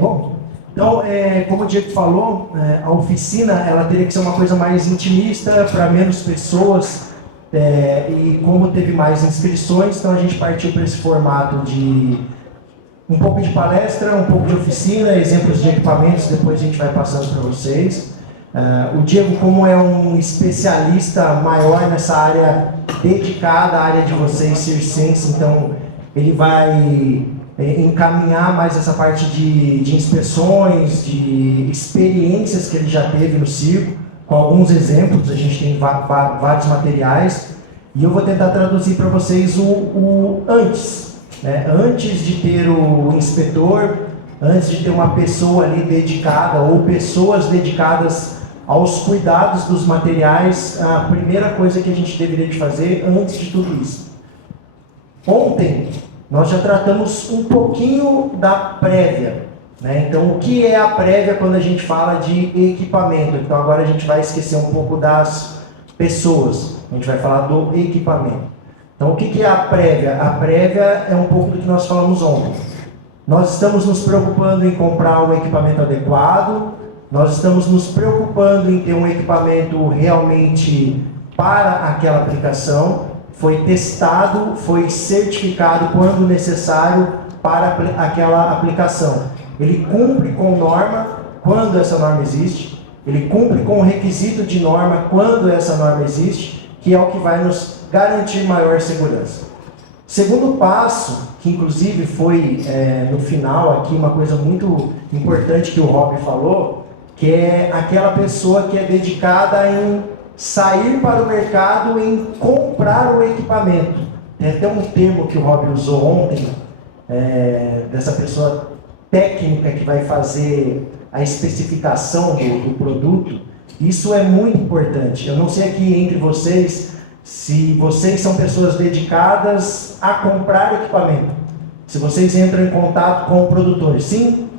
Bom, então, como o Diego falou, a oficina ela teria que ser uma coisa mais intimista, para menos pessoas, e como teve mais inscrições, então a gente partiu para esse formato de um pouco de palestra, um pouco de oficina, exemplos de equipamentos, depois a gente vai passando para vocês. O Diego, como é um especialista maior nessa área dedicada à área de vocês, circense, então ele vai encaminhar mais essa parte de inspeções, de experiências que ele já teve no circo, com alguns exemplos, a gente tem vários materiais, e eu vou tentar traduzir para vocês o antes, né? Antes de ter o inspetor, antes de ter uma pessoa ali dedicada, ou pessoas dedicadas aos cuidados dos materiais, a primeira coisa que a gente deveria de fazer antes de tudo isso. Ontem, nós já tratamos um pouquinho da prévia, né? Então, o que é a prévia quando a gente fala de equipamento? Então, agora a gente vai esquecer um pouco das pessoas, a gente vai falar do equipamento. Então, o que é a prévia? A prévia é um pouco do que nós falamos ontem. Nós estamos nos preocupando em comprar o equipamento adequado, nós estamos nos preocupando em ter um equipamento realmente para aquela aplicação, foi testado, foi certificado quando necessário para aquela aplicação. Ele cumpre com norma quando essa norma existe, ele cumpre com o requisito de norma quando essa norma existe, que é o que vai nos garantir maior segurança. Segundo passo, que inclusive foi no final aqui uma coisa muito importante que o Rob falou, que é aquela pessoa que é dedicada em sair para o mercado, em comprar o equipamento. Tem até um termo que o Rob usou ontem, dessa pessoa técnica que vai fazer a especificação do produto. Isso é muito importante. Eu não sei aqui entre vocês se vocês são pessoas dedicadas a comprar equipamento. Se vocês entram em contato com produtores, sim?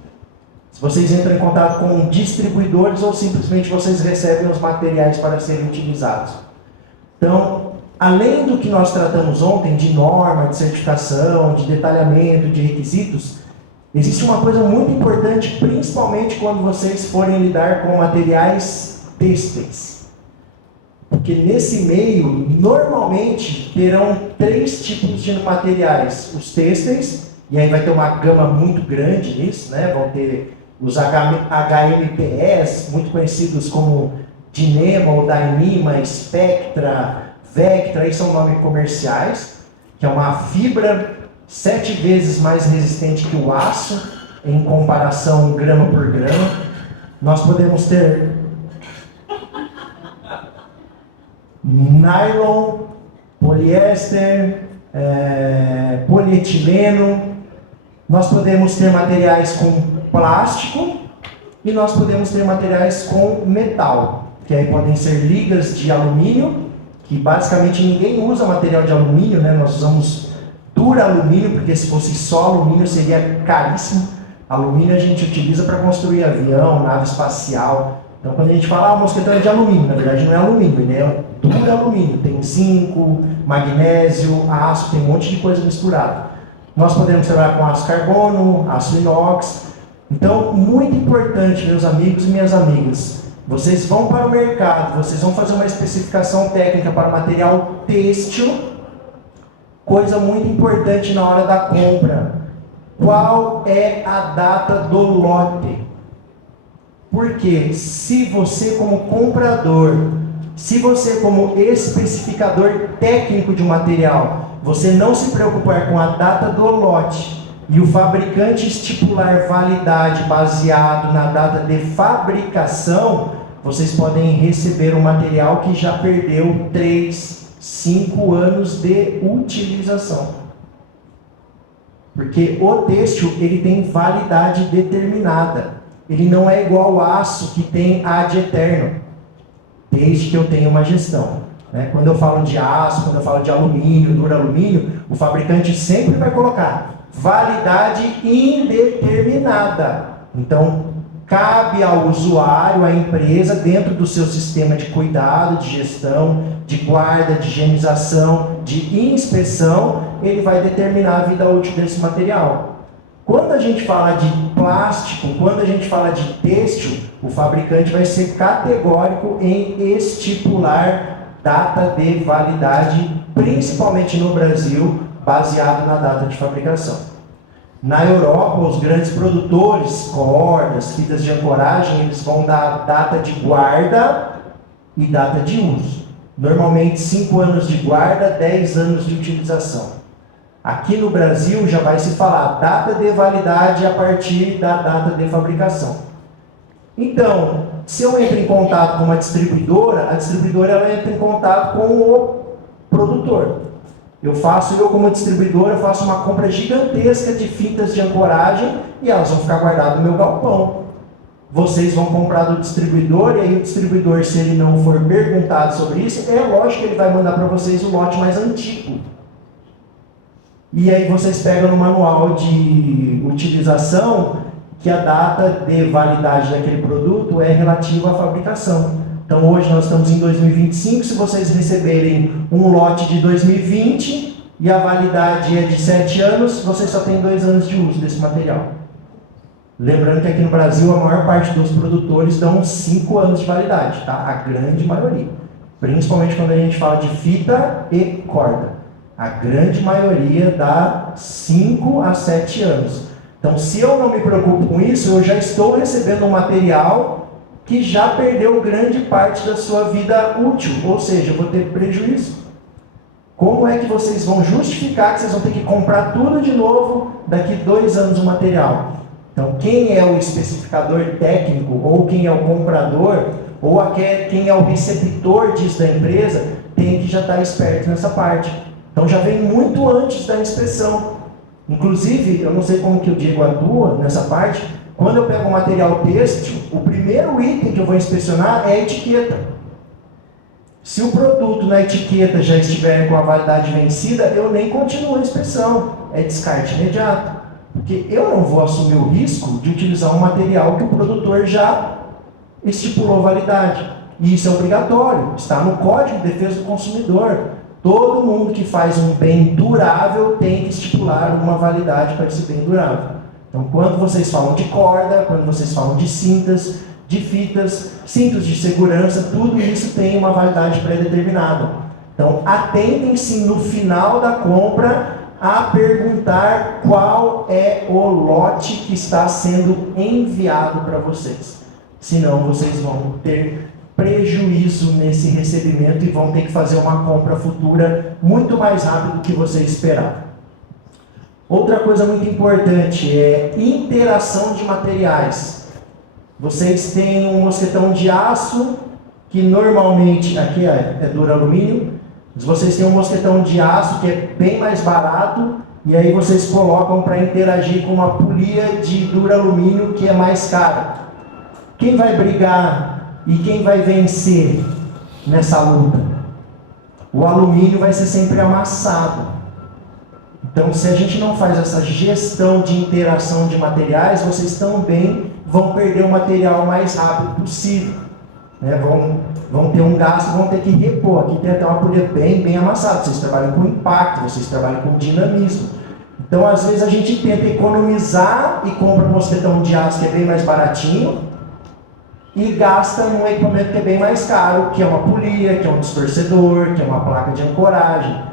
Se vocês entram em contato com distribuidores ou simplesmente vocês recebem os materiais para serem utilizados. Então, além do que nós tratamos ontem de norma, de certificação, de detalhamento, de requisitos, existe uma coisa muito importante, principalmente quando vocês forem lidar com materiais têxteis. Porque nesse meio, normalmente, terão 3 tipos de materiais. Os têxteis, e aí vai ter uma gama muito grande nisso, né? Vão ter os HMPs, muito conhecidos como Dyneema ou Dyneema, Spectra, Vectra, aí são nomes comerciais, que é uma fibra 7 vezes mais resistente que o aço, em comparação grama por grama. Nós podemos ter nylon, poliéster, polietileno. Nós podemos ter materiais com plástico e nós podemos ter materiais com metal, que aí podem ser ligas de alumínio, que basicamente ninguém usa material de alumínio, né? Nós usamos duralumínio, porque se fosse só alumínio seria caríssimo. Alumínio a gente utiliza para construir avião, nave espacial. Então quando a gente fala, o mosquetão é de alumínio, na verdade não é alumínio, ele é duralumínio, tem zinco, magnésio, aço, tem um monte de coisa misturada. Nós podemos trabalhar com aço carbono, aço inox. Então, muito importante, meus amigos e minhas amigas, vocês vão para o mercado, vocês vão fazer uma especificação técnica para material têxtil, coisa muito importante na hora da compra. Qual é a data do lote? Porque se você como comprador, se você como especificador técnico de um material, você não se preocupar com a data do lote e o fabricante estipular validade baseado na data de fabricação, vocês podem receber um material que já perdeu 3, 5 anos de utilização. Porque o têxtil, ele tem validade determinada. Ele não é igual ao aço que tem ad eterno, desde que eu tenha uma gestão. Quando eu falo de aço, quando eu falo de alumínio, duralumínio, o fabricante sempre vai colocar validade indeterminada. Então, cabe ao usuário, à empresa, dentro do seu sistema de cuidado, de gestão, de guarda, de higienização, de inspeção, ele vai determinar a vida útil desse material. Quando a gente fala de plástico, quando a gente fala de têxtil, o fabricante vai ser categórico em estipular data de validade, principalmente no Brasil, baseado na data de fabricação. Na Europa, os grandes produtores, cordas, fitas de ancoragem, eles vão dar data de guarda e data de uso. Normalmente 5 anos de guarda, 10 anos de utilização. Aqui no Brasil já vai se falar data de validade a partir da data de fabricação. Então, se eu entro em contato com uma distribuidora, a distribuidora ela entra em contato com o produtor. Eu como distribuidora, faço uma compra gigantesca de fitas de ancoragem e elas vão ficar guardadas no meu galpão. Vocês vão comprar do distribuidor e aí o distribuidor, se ele não for perguntado sobre isso, é lógico que ele vai mandar para vocês o lote mais antigo. E aí vocês pegam no manual de utilização que a data de validade daquele produto é relativa à fabricação. Então hoje nós estamos em 2025, se vocês receberem um lote de 2020 e a validade é de 7 anos, vocês só têm 2 anos de uso desse material. Lembrando que aqui no Brasil a maior parte dos produtores dão 5 anos de validade, tá? A grande maioria. Principalmente quando a gente fala de fita e corda. A grande maioria dá 5 a 7 anos. Então, se eu não me preocupo com isso, eu já estou recebendo um material que já perdeu grande parte da sua vida útil. Ou seja, eu vou ter prejuízo. Como é que vocês vão justificar que vocês vão ter que comprar tudo de novo daqui 2 anos o material? Então, quem é o especificador técnico, ou quem é o comprador, ou quem é o receptor disso da empresa, tem que já estar esperto nessa parte. Então já vem muito antes da inspeção. Inclusive, eu não sei como que o Diego atua nessa parte, quando eu pego um material têxtil, o primeiro item que eu vou inspecionar é a etiqueta. Se o produto na etiqueta já estiver com a validade vencida, eu nem continuo a inspeção, é descarte imediato. Porque eu não vou assumir o risco de utilizar um material que o produtor já estipulou validade. E isso é obrigatório, está no Código de Defesa do Consumidor. Todo mundo que faz um bem durável tem que estipular uma validade para esse bem durável. Então, quando vocês falam de corda, quando vocês falam de cintas, de fitas, cintos de segurança, tudo isso tem uma validade pré-determinada. Então, atentem-se no final da compra a perguntar qual é o lote que está sendo enviado para vocês. Senão, vocês vão ter prejuízo nesse recebimento e vão ter que fazer uma compra futura muito mais rápido do que você esperava. Outra coisa muito importante é interação de materiais. Vocês têm um mosquetão de aço, que normalmente, aqui é duralumínio, mas vocês têm um mosquetão de aço que é bem mais barato, e aí vocês colocam para interagir com uma polia de duralumínio que é mais cara. Quem vai brigar e quem vai vencer nessa luta? O alumínio vai ser sempre amassado. Então, se a gente não faz essa gestão de interação de materiais, vocês também vão perder o material o mais rápido possível. Né? Vão ter um gasto, vão ter que repor. Aqui tem até uma polia bem amassada. Vocês trabalham com impacto, vocês trabalham com dinamismo. Então, às vezes, a gente tenta economizar e compra um mosquetão de aço que é bem mais baratinho e gasta num equipamento que é bem mais caro, que é uma polia, que é um distorcedor, que é uma placa de ancoragem.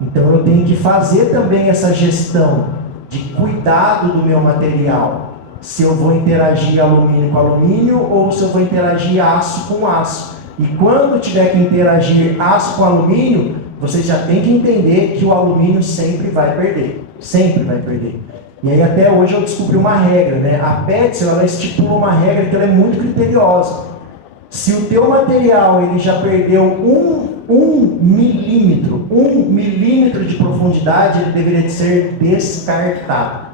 Então eu tenho que fazer também essa gestão de cuidado do meu material. Se eu vou interagir alumínio com alumínio ou se eu vou interagir aço com aço. E quando tiver que interagir aço com alumínio, vocês já têm que entender que o alumínio sempre vai perder. Sempre vai perder. E aí até hoje eu descobri uma regra, né? A Petzl, ela estipula uma regra que ela é muito criteriosa. Se o teu material ele já perdeu um milímetro de profundidade, ele deveria ser descartado.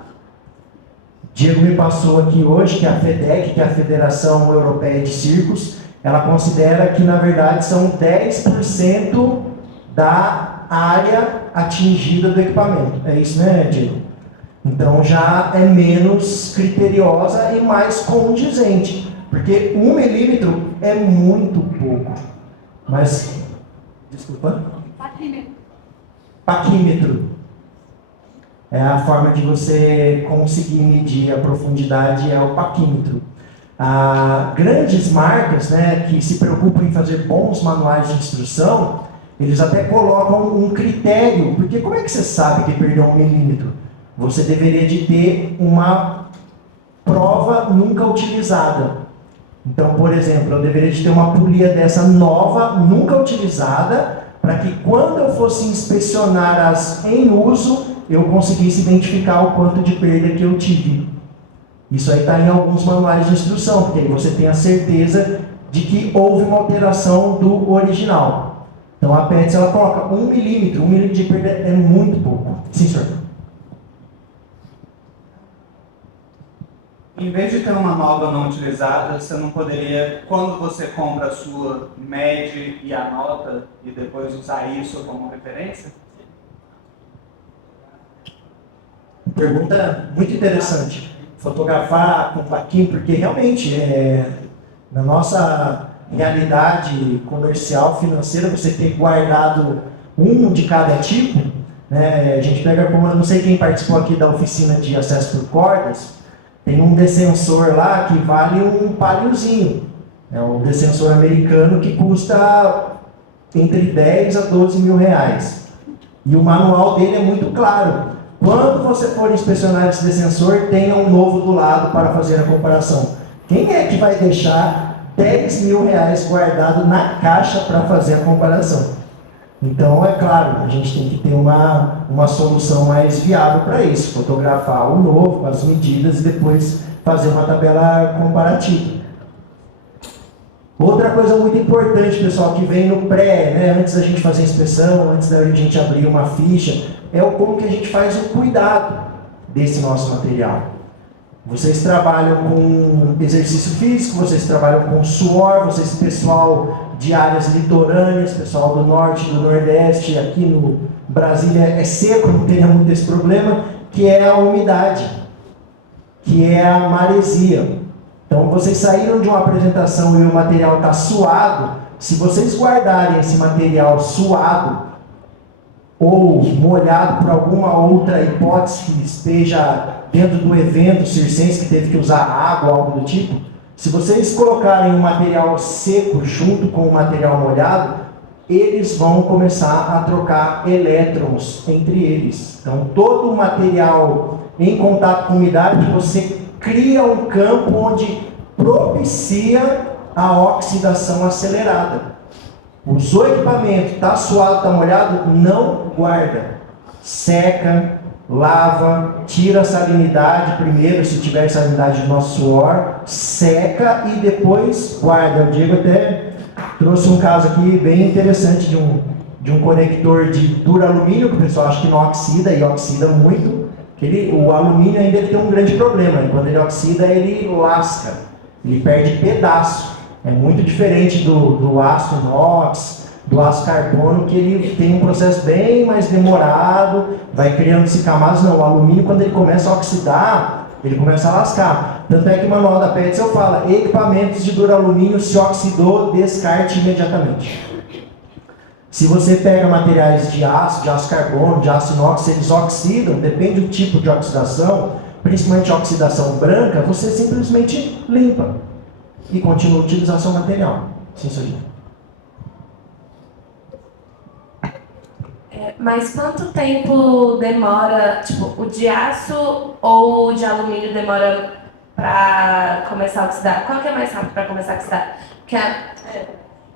Diego me passou aqui hoje que a FEDEC, que é a Federação Europeia de Circos, ela considera que na verdade são 10% da área atingida do equipamento. É isso, né, Diego? Então já é menos criteriosa e mais condizente, porque 1 milímetro é muito pouco. Mas, desculpa? Paquímetro. a forma de você conseguir medir a profundidade é o paquímetro. Grandes marcas, né, que se preocupam em fazer bons manuais de instrução, eles até colocam um critério, porque como é que você sabe que perdeu 1 milímetro? Você deveria de ter uma prova nunca utilizada. Então, por exemplo, eu deveria de ter uma polia dessa nova, nunca utilizada, para que quando eu fosse inspecionar as em uso, eu conseguisse identificar o quanto de perda que eu tive. Isso aí está em alguns manuais de instrução, porque aí você tem a certeza de que houve uma alteração do original. Então a PETS ela coloca 1 milímetro, 1 milímetro de perda é muito pouco. Sim, senhor. Em vez de ter uma nova não utilizada, você não poderia, quando você compra a sua, mede e anota e depois usar isso como referência? Pergunta muito interessante. Fotografar com plaquinho, porque realmente, na nossa realidade comercial, financeira, você ter guardado um de cada tipo, né? A gente pega como, eu não sei quem participou aqui da oficina de acesso por cordas, tem um descensor lá que vale um paliozinho. É um descensor americano que custa entre 10 a 12 mil reais. E o manual dele é muito claro. Quando você for inspecionar esse descensor, tenha um novo do lado para fazer a comparação. Quem é que vai deixar 10 mil reais guardado na caixa para fazer a comparação? Então, é claro, a gente tem que ter uma solução mais viável para isso. Fotografar o novo, com as medidas e depois fazer uma tabela comparativa. Outra coisa muito importante, pessoal, que vem no pré, né, antes da gente fazer a inspeção, antes da gente abrir uma ficha, é o como que a gente faz o cuidado desse nosso material. Vocês trabalham com exercício físico, vocês trabalham com suor, vocês, pessoal de áreas litorâneas, pessoal do norte, do nordeste, aqui no Brasil é seco, não tem muito esse problema, que é a umidade, que é a maresia. Então, vocês saíram de uma apresentação e o material está suado, se vocês guardarem esse material suado ou molhado por alguma outra hipótese que esteja dentro do evento circense, que teve que usar água, algo do tipo, se vocês colocarem o material seco junto com o material molhado, eles vão começar a trocar elétrons entre eles. Então, todo o material em contato com umidade, você cria um campo onde propicia a oxidação acelerada. Usou equipamento, está suado, está molhado, não guarda. Seca, lava, tira a salinidade primeiro, se tiver salinidade do nosso suor, seca e depois guarda. O Diego até trouxe um caso aqui bem interessante de um conector de duralumínio, que o pessoal acha que não oxida, e oxida muito. O alumínio ainda tem um grande problema, e quando ele oxida, ele lasca, ele perde pedaço. É muito diferente do aço inox, do aço carbono, que ele tem um processo bem mais demorado, vai criando-se camadas. Não, o alumínio, quando ele começa a oxidar, ele começa a lascar. Tanto é que o manual da PETS eu falo, equipamentos de duralumínio, se oxidou, descarte imediatamente. Se você pega materiais de aço carbono, de aço inox, eles oxidam, depende do tipo de oxidação, principalmente a oxidação branca, você simplesmente limpa e continua a utilizar seu material. Sim, senhor. Mas quanto tempo demora, tipo, o de aço ou o de alumínio demora para começar a oxidar? Qual que é mais rápido para começar a oxidar? Porque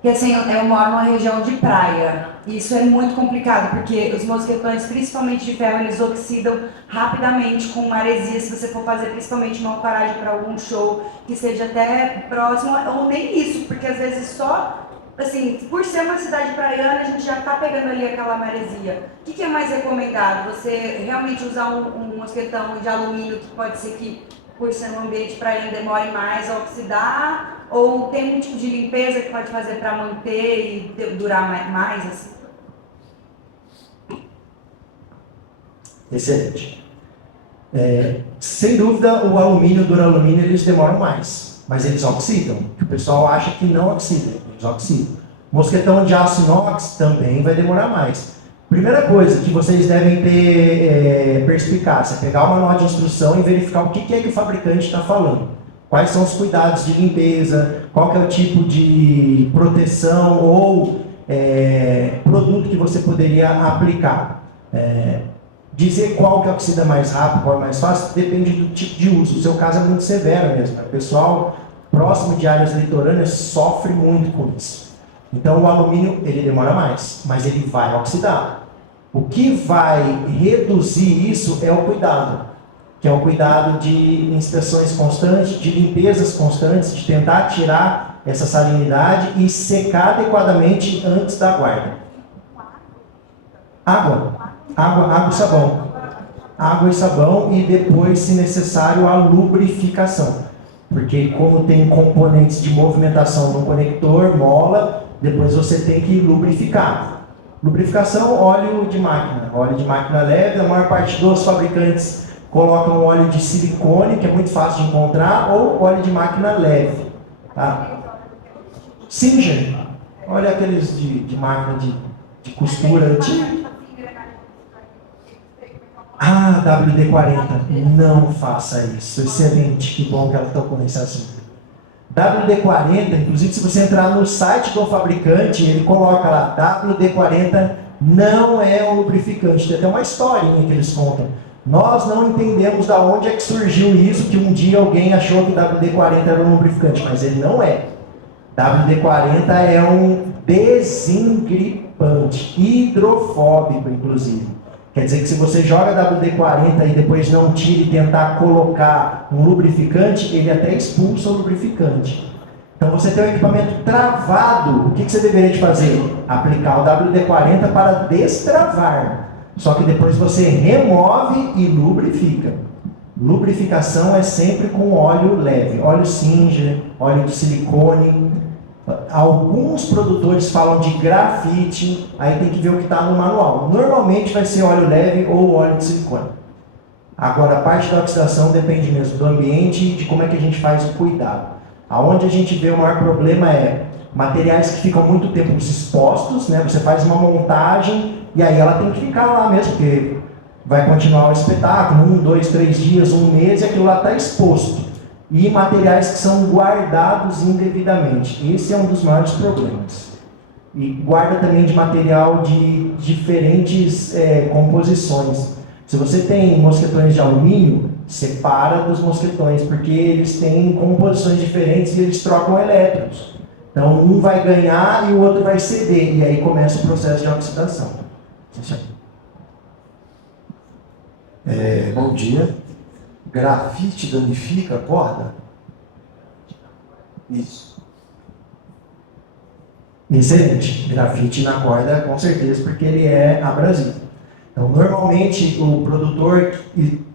assim, eu moro numa região de praia. Isso é muito complicado, porque os mosquetões, principalmente de ferro, eles oxidam rapidamente com maresia, se você for fazer principalmente uma ancoragem para algum show que seja até próximo, ou nem isso, porque às vezes só, assim, por ser uma cidade praiana, a gente já está pegando ali aquela maresia. O que é mais recomendado? Você realmente usar um mosquetão de alumínio, que pode ser que, por ser um ambiente praiano, demore mais a oxidar? Ou tem um tipo de limpeza que pode fazer para manter e durar mais, assim? Excelente. Sem dúvida, o alumínio e o duralumínio, eles demoram mais, mas eles oxidam. O pessoal acha que não oxida, eles oxidam. Mosquetão de aço inox também vai demorar mais. Primeira coisa que vocês devem ter perspicácia, pegar o manual de instrução e verificar o que é que o fabricante está falando. Quais são os cuidados de limpeza, qual que é o tipo de proteção ou produto que você poderia aplicar. Dizer qual que oxida mais rápido, qual é mais fácil, depende do tipo de uso. O seu caso é muito severo mesmo. O pessoal próximo de áreas litorâneas sofre muito com isso. Então o alumínio ele demora mais, mas ele vai oxidar. O que vai reduzir isso é o cuidado, que é o cuidado de inspeções constantes, de limpezas constantes, de tentar tirar essa salinidade e secar adequadamente antes da guarda. Água e sabão. Água e sabão e depois, se necessário, a lubrificação. Porque como tem componentes de movimentação no conector, mola, depois você tem que lubrificar. Lubrificação, óleo de máquina leve. A maior parte dos fabricantes colocam óleo de silicone, que é muito fácil de encontrar, ou óleo de máquina leve. Tá? Singer, olha aqueles de máquina de costura antiga. WD-40, não faça isso. Excelente, que bom que ela tocou nesse assunto. WD-40, inclusive se você entrar no site do fabricante, ele coloca lá, WD-40 não é um lubrificante. Tem até uma historinha que eles contam. Nós não entendemos da onde é que surgiu isso, que um dia alguém achou que WD-40 era um lubrificante, mas ele não é. WD-40 é um desengripante, hidrofóbico, inclusive. Quer dizer que se você joga WD-40 e depois não tira e tentar colocar um lubrificante, ele até expulsa o lubrificante. Então você tem um equipamento travado, o que você deveria de fazer? Aplicar o WD-40 para destravar. Só que depois você remove e lubrifica. Lubrificação é sempre com óleo leve, óleo Singer, óleo de silicone. Alguns produtores falam de grafite, aí tem que ver o que está no manual. Normalmente vai ser óleo leve ou óleo de silicone. Agora, a parte da oxidação depende mesmo do ambiente e de como é que a gente faz o cuidado. Aonde a gente vê o maior problema é materiais que ficam muito tempo expostos, né? Você faz uma montagem e aí ela tem que ficar lá mesmo, porque vai continuar o espetáculo, 1, 2, 3 dias, 1 mês, e aquilo lá está exposto. E materiais que são guardados indevidamente. Esse é um dos maiores problemas. E guarda também de material de diferentes composições. Se você tem mosquetões de alumínio, separa dos mosquetões, porque eles têm composições diferentes e eles trocam elétrons. Então um vai ganhar e o outro vai ceder, e aí começa o processo de oxidação. Bom dia. Grafite danifica a corda? Isso. Excelente. Grafite na corda, com certeza, porque ele é abrasivo. Então, normalmente, o produtor,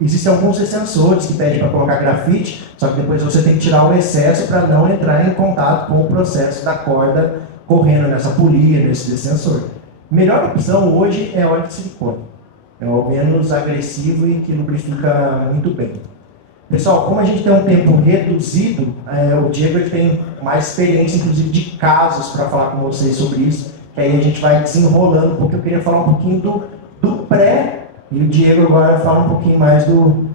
existem alguns extensores que pedem para colocar grafite, só que depois você tem que tirar o excesso para não entrar em contato com o processo da corda correndo nessa polia, nesse extensor. Melhor opção hoje é óleo de silicone. É o menos agressivo e que lubrifica muito bem. Pessoal, como a gente tem um tempo reduzido, o Diego ele tem mais experiência, inclusive, de casos para falar com vocês sobre isso, que aí a gente vai desenrolando, porque eu queria falar um pouquinho do pré, e o Diego agora fala um pouquinho mais do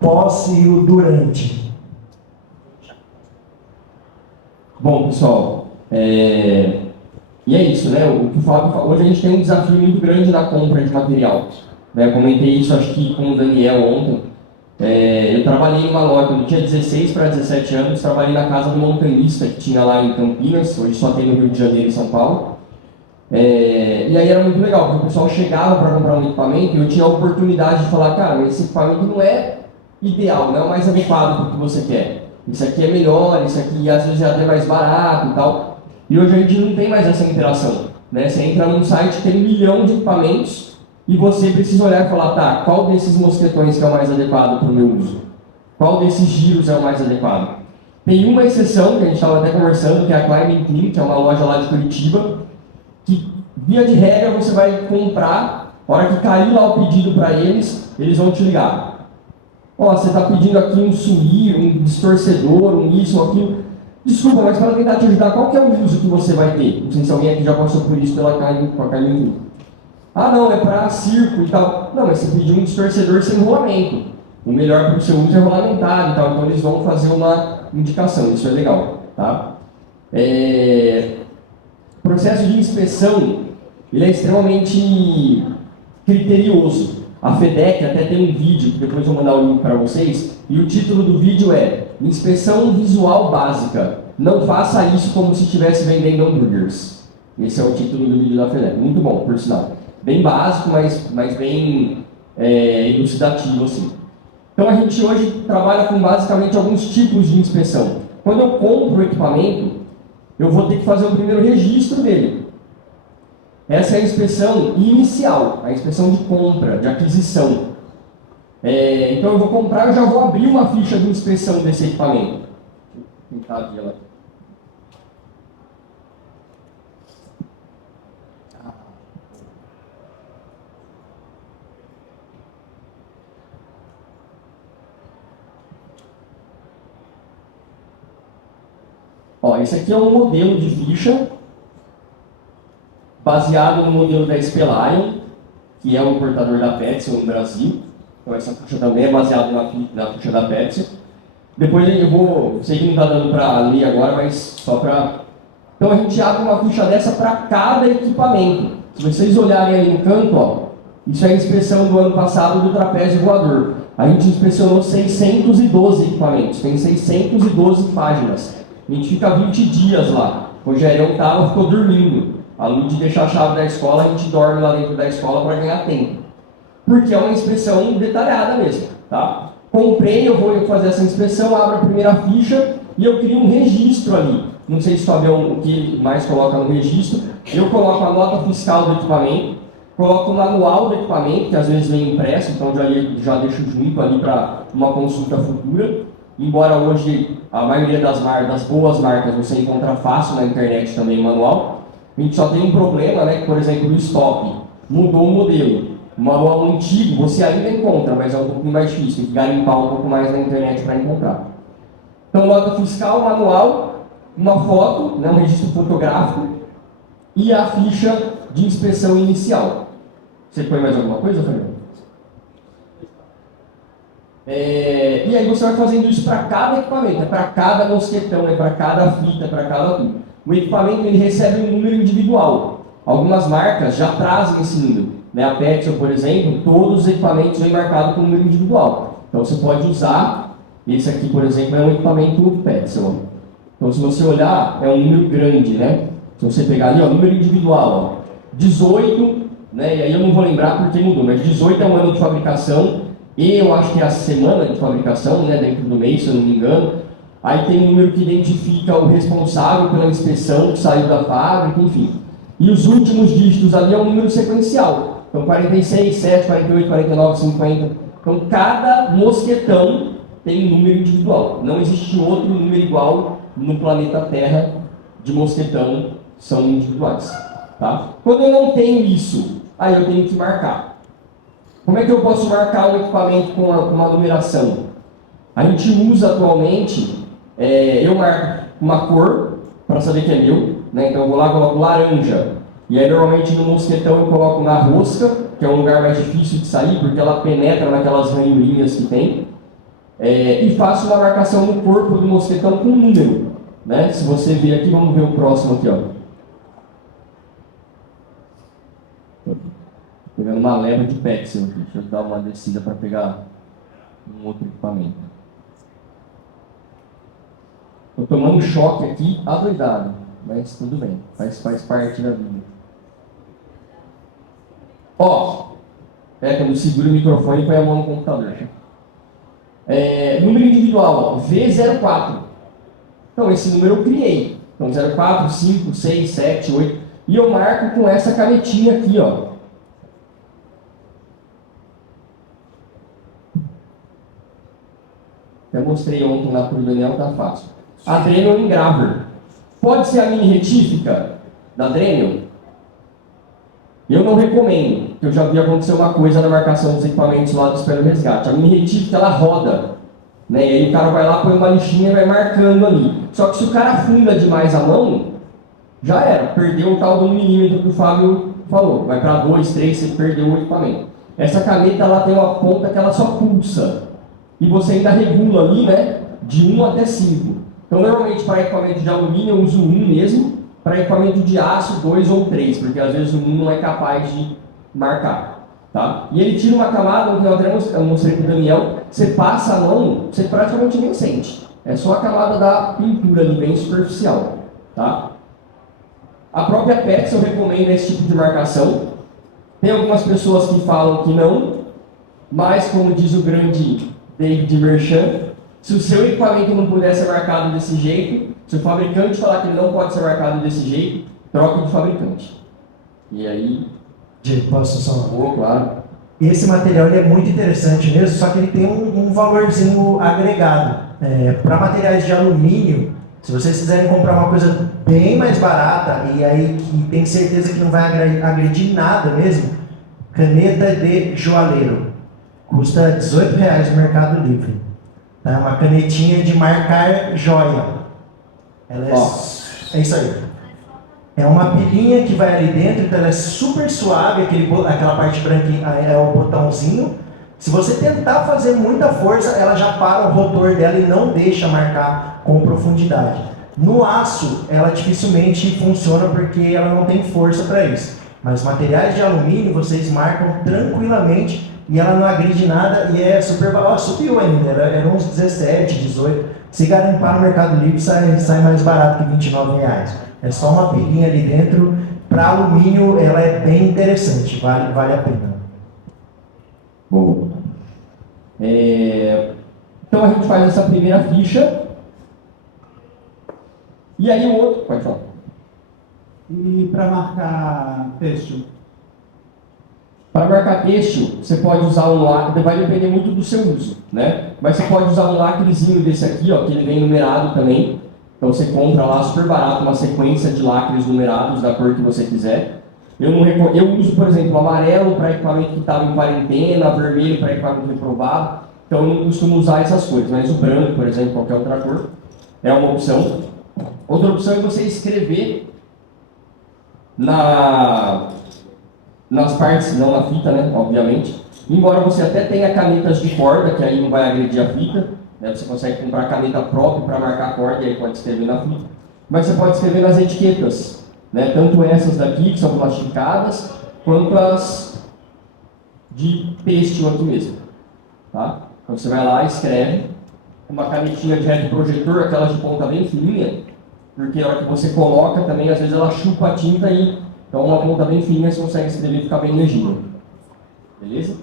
pós e o durante. Bom, pessoal, e é isso, né? O que o Fábio falou, hoje a gente tem um desafio muito grande na compra de material. Eu comentei isso, acho que com o Daniel ontem. Eu trabalhei em uma loja, quando eu tinha 16 para 17 anos, trabalhei na casa do montanhista que tinha lá em Campinas, hoje só tem no Rio de Janeiro e São Paulo. E aí era muito legal, porque o pessoal chegava para comprar um equipamento e eu tinha a oportunidade de falar, cara, esse equipamento não é ideal, não é o mais adequado para o que você quer. Isso aqui é melhor, isso aqui às vezes é até mais barato e tal. E hoje a gente não tem mais essa interação, né? Você entra num site que tem 1 milhão de equipamentos e você precisa olhar e falar, tá, qual desses mosquetões que é o mais adequado para o meu uso? Qual desses giros é o mais adequado? Tem uma exceção, que a gente estava até conversando, que é a Climbing Clean, que é uma loja lá de Curitiba, que, via de regra, você vai comprar, a hora que cair lá o pedido para eles, eles vão te ligar. Ó, você está pedindo aqui um suir, um distorcedor, um isso, um aquilo. Desculpa, mas para tentar te ajudar, qual que é o uso que você vai ter? Não sei se alguém aqui já passou por isso com a Climbing Clean. Ah, não, é para circo e tal. Não, mas você pediu um distorcedor sem rolamento. O melhor para o seu uso é rolamentado e tal. Então eles vão fazer uma indicação, isso é legal. Tá? O processo de inspeção ele é extremamente criterioso. A FEDEC até tem um vídeo, que depois eu vou mandar o link para vocês, e o título do vídeo é Inspeção Visual Básica. Não faça isso como se estivesse vendendo hambúrgueres. Esse é o título do vídeo da FEDEC. Muito bom, por sinal. Bem básico, mas bem elucidativo, assim. Então a gente hoje trabalha com basicamente alguns tipos de inspeção. Quando eu compro o equipamento, eu vou ter que fazer o primeiro registro dele. Essa é a inspeção inicial, a inspeção de compra, de aquisição. Então eu vou comprar, eu já vou abrir uma ficha de inspeção desse equipamento. Deixa eu tentar abrir ela. Ó, esse aqui é um modelo de ficha baseado no modelo da Spelion, que é o importador da Petzl no Brasil. Então essa ficha também é baseada na ficha da Petzl. Depois eu vou, sei que não está dando para ler agora, mas só para... Então a gente abre uma ficha dessa para cada equipamento. Se vocês olharem ali no canto, ó, isso é a inspeção do ano passado do trapézio voador. A gente inspecionou 612 equipamentos, tem 612 páginas. A gente fica 20 dias lá. O Rogério ficou dormindo. Além de deixar a chave da escola, a gente dorme lá dentro da escola para ganhar tempo. Porque é uma inspeção detalhada mesmo, tá? Comprei, eu vou fazer essa inspeção, abro a primeira ficha e eu crio um registro ali. Não sei se o Fabião o que mais coloca no registro. Eu coloco a nota fiscal do equipamento, coloco o manual do equipamento, que às vezes vem impresso, então já deixo junto ali para uma consulta futura. Embora hoje a maioria das boas marcas você encontra fácil na internet também o manual, a gente só tem um problema, né, que, por exemplo, o stop mudou o modelo. O manual antigo você ainda encontra, mas é um pouquinho mais difícil, tem que garimpar um pouco mais na internet para encontrar. Então, nota fiscal, manual, uma foto, né, um registro fotográfico e a ficha de inspeção inicial. Você põe mais alguma coisa, Fernando? E aí você vai fazendo isso para cada equipamento, para cada mosquetão, para cada fita, para cada tudo. O equipamento ele recebe um número individual. Algumas marcas já trazem esse número. Né? A Petzl, por exemplo, todos os equipamentos vêm marcados com número individual. Então você pode usar, esse aqui, por exemplo, é um equipamento Petzl. Então se você olhar, é um número grande, né? Se você pegar ali, ó, número individual, ó, 18, né? E aí eu não vou lembrar porque mudou, mas 18 é um ano de fabricação. E eu acho que é a semana de fabricação, né, dentro do mês, se eu não me engano. Aí tem um número que identifica o responsável pela inspeção que saiu da fábrica, enfim. E os últimos dígitos ali é um número sequencial. Então 46, 7, 48, 49, 50. Então cada mosquetão tem um número individual. Não existe outro número igual no planeta Terra de mosquetão, são individuais. Tá? Quando eu não tenho isso, aí eu tenho que marcar. Como é que eu posso marcar um equipamento com uma numeração? A gente usa atualmente, eu marco uma cor para saber que é meu, né? Então eu vou lá e coloco laranja. E aí normalmente no mosquetão eu coloco na rosca, que é um lugar mais difícil de sair, porque ela penetra naquelas ranhurinhas que tem. E faço uma marcação no corpo do mosquetão com um número. Né? Se você ver aqui, vamos ver o próximo aqui, ó. Pegando uma leva de Petzl aqui. Deixa eu dar uma descida para pegar um outro equipamento. Estou tomando um choque aqui, adoidado, mas tudo bem, faz parte da vida. Ó, quando segura o microfone e põe a mão no computador. Número individual, ó, V04. Então esse número eu criei. Então 04, 5, 6, 7, 8. E eu marco com essa canetinha aqui, ó. Eu mostrei ontem lá para o Daniel, tá fácil. A Dremel Engraver. Pode ser a mini retífica da Dremel? Eu não recomendo, porque eu já vi acontecer uma coisa na marcação dos equipamentos lá do Espero Resgate. A mini retífica, ela roda. Né? E aí o cara vai lá, põe uma lixinha e vai marcando ali. Só que se o cara afunda demais a mão, já era. Perdeu o tal do 1 milímetro que o Fábio falou, vai para 2, 3, você perdeu o equipamento. Essa caneta ela tem uma ponta que ela só pulsa. E você ainda regula ali, né, de 1 até 5. Então, normalmente, para equipamento de alumínio, eu uso 1 mesmo. Para equipamento de aço, 2 ou 3, porque às vezes o 1 não é capaz de marcar. Tá? E ele tira uma camada, onde eu mostrei para o Daniel, você passa a mão, você praticamente nem sente. É só a camada da pintura ali, bem superficial. Tá? A própria PEX eu recomendo esse tipo de marcação. Tem algumas pessoas que falam que não, mas como diz o grande David Merchan, se o seu equipamento não puder ser marcado desse jeito, se o fabricante falar que ele não pode ser marcado desse jeito, troque de fabricante. E aí... Diego, posso só... claro. Esse material ele é muito interessante mesmo, só que ele tem um valorzinho agregado. Para materiais de alumínio, se vocês quiserem comprar uma coisa bem mais barata e aí que tem certeza que não vai agredir nada mesmo, caneta de joalheiro. Custa R$18 no Mercado Livre. É uma canetinha de marcar joia. Ela é isso aí. É uma pilhinha que vai ali dentro, então ela é super suave, aquela parte branca é o botãozinho. Se você tentar fazer muita força, ela já para o rotor dela e não deixa marcar com profundidade. No aço, ela dificilmente funciona porque ela não tem força para isso. Mas materiais de alumínio, vocês marcam tranquilamente e ela não agride nada e é super... subiu ainda, era uns 17, 18. Se garimpar no Mercado Livre, sai mais barato que R$29. É só uma pilhinha ali dentro. Para alumínio, ela é bem interessante, vale a pena. Bom. Então a gente faz essa primeira ficha. E aí o outro... Pode falar. E para marcar têxtil? Para marcar têxtil, você pode usar um lacre, vai depender muito do seu uso, né? Mas você pode usar um lacrezinho desse aqui, ó, que ele vem numerado também. Então você compra lá super barato uma sequência de lacres numerados da cor que você quiser. Eu uso, por exemplo, amarelo para equipamento que estava em quarentena, vermelho para equipamento reprovado. Então eu não costumo usar essas cores, mas o branco, por exemplo, qualquer outra cor, é uma opção. Outra opção é você escrever nas partes, não na fita, né, obviamente. Embora você até tenha canetas de corda, que aí não vai agredir a fita, né, você consegue comprar caneta própria para marcar a corda e aí pode escrever na fita. Mas você pode escrever nas etiquetas, né, tanto essas daqui, que são plastificadas, quanto as de têxtil aqui mesmo. Tá? Então você vai lá e escreve uma canetinha de retroprojetor, aquelas de ponta bem fininha, porque na hora que você coloca também, às vezes ela chupa a tinta e então uma ponta bem fininha você consegue escrever e ficar bem legível. Beleza?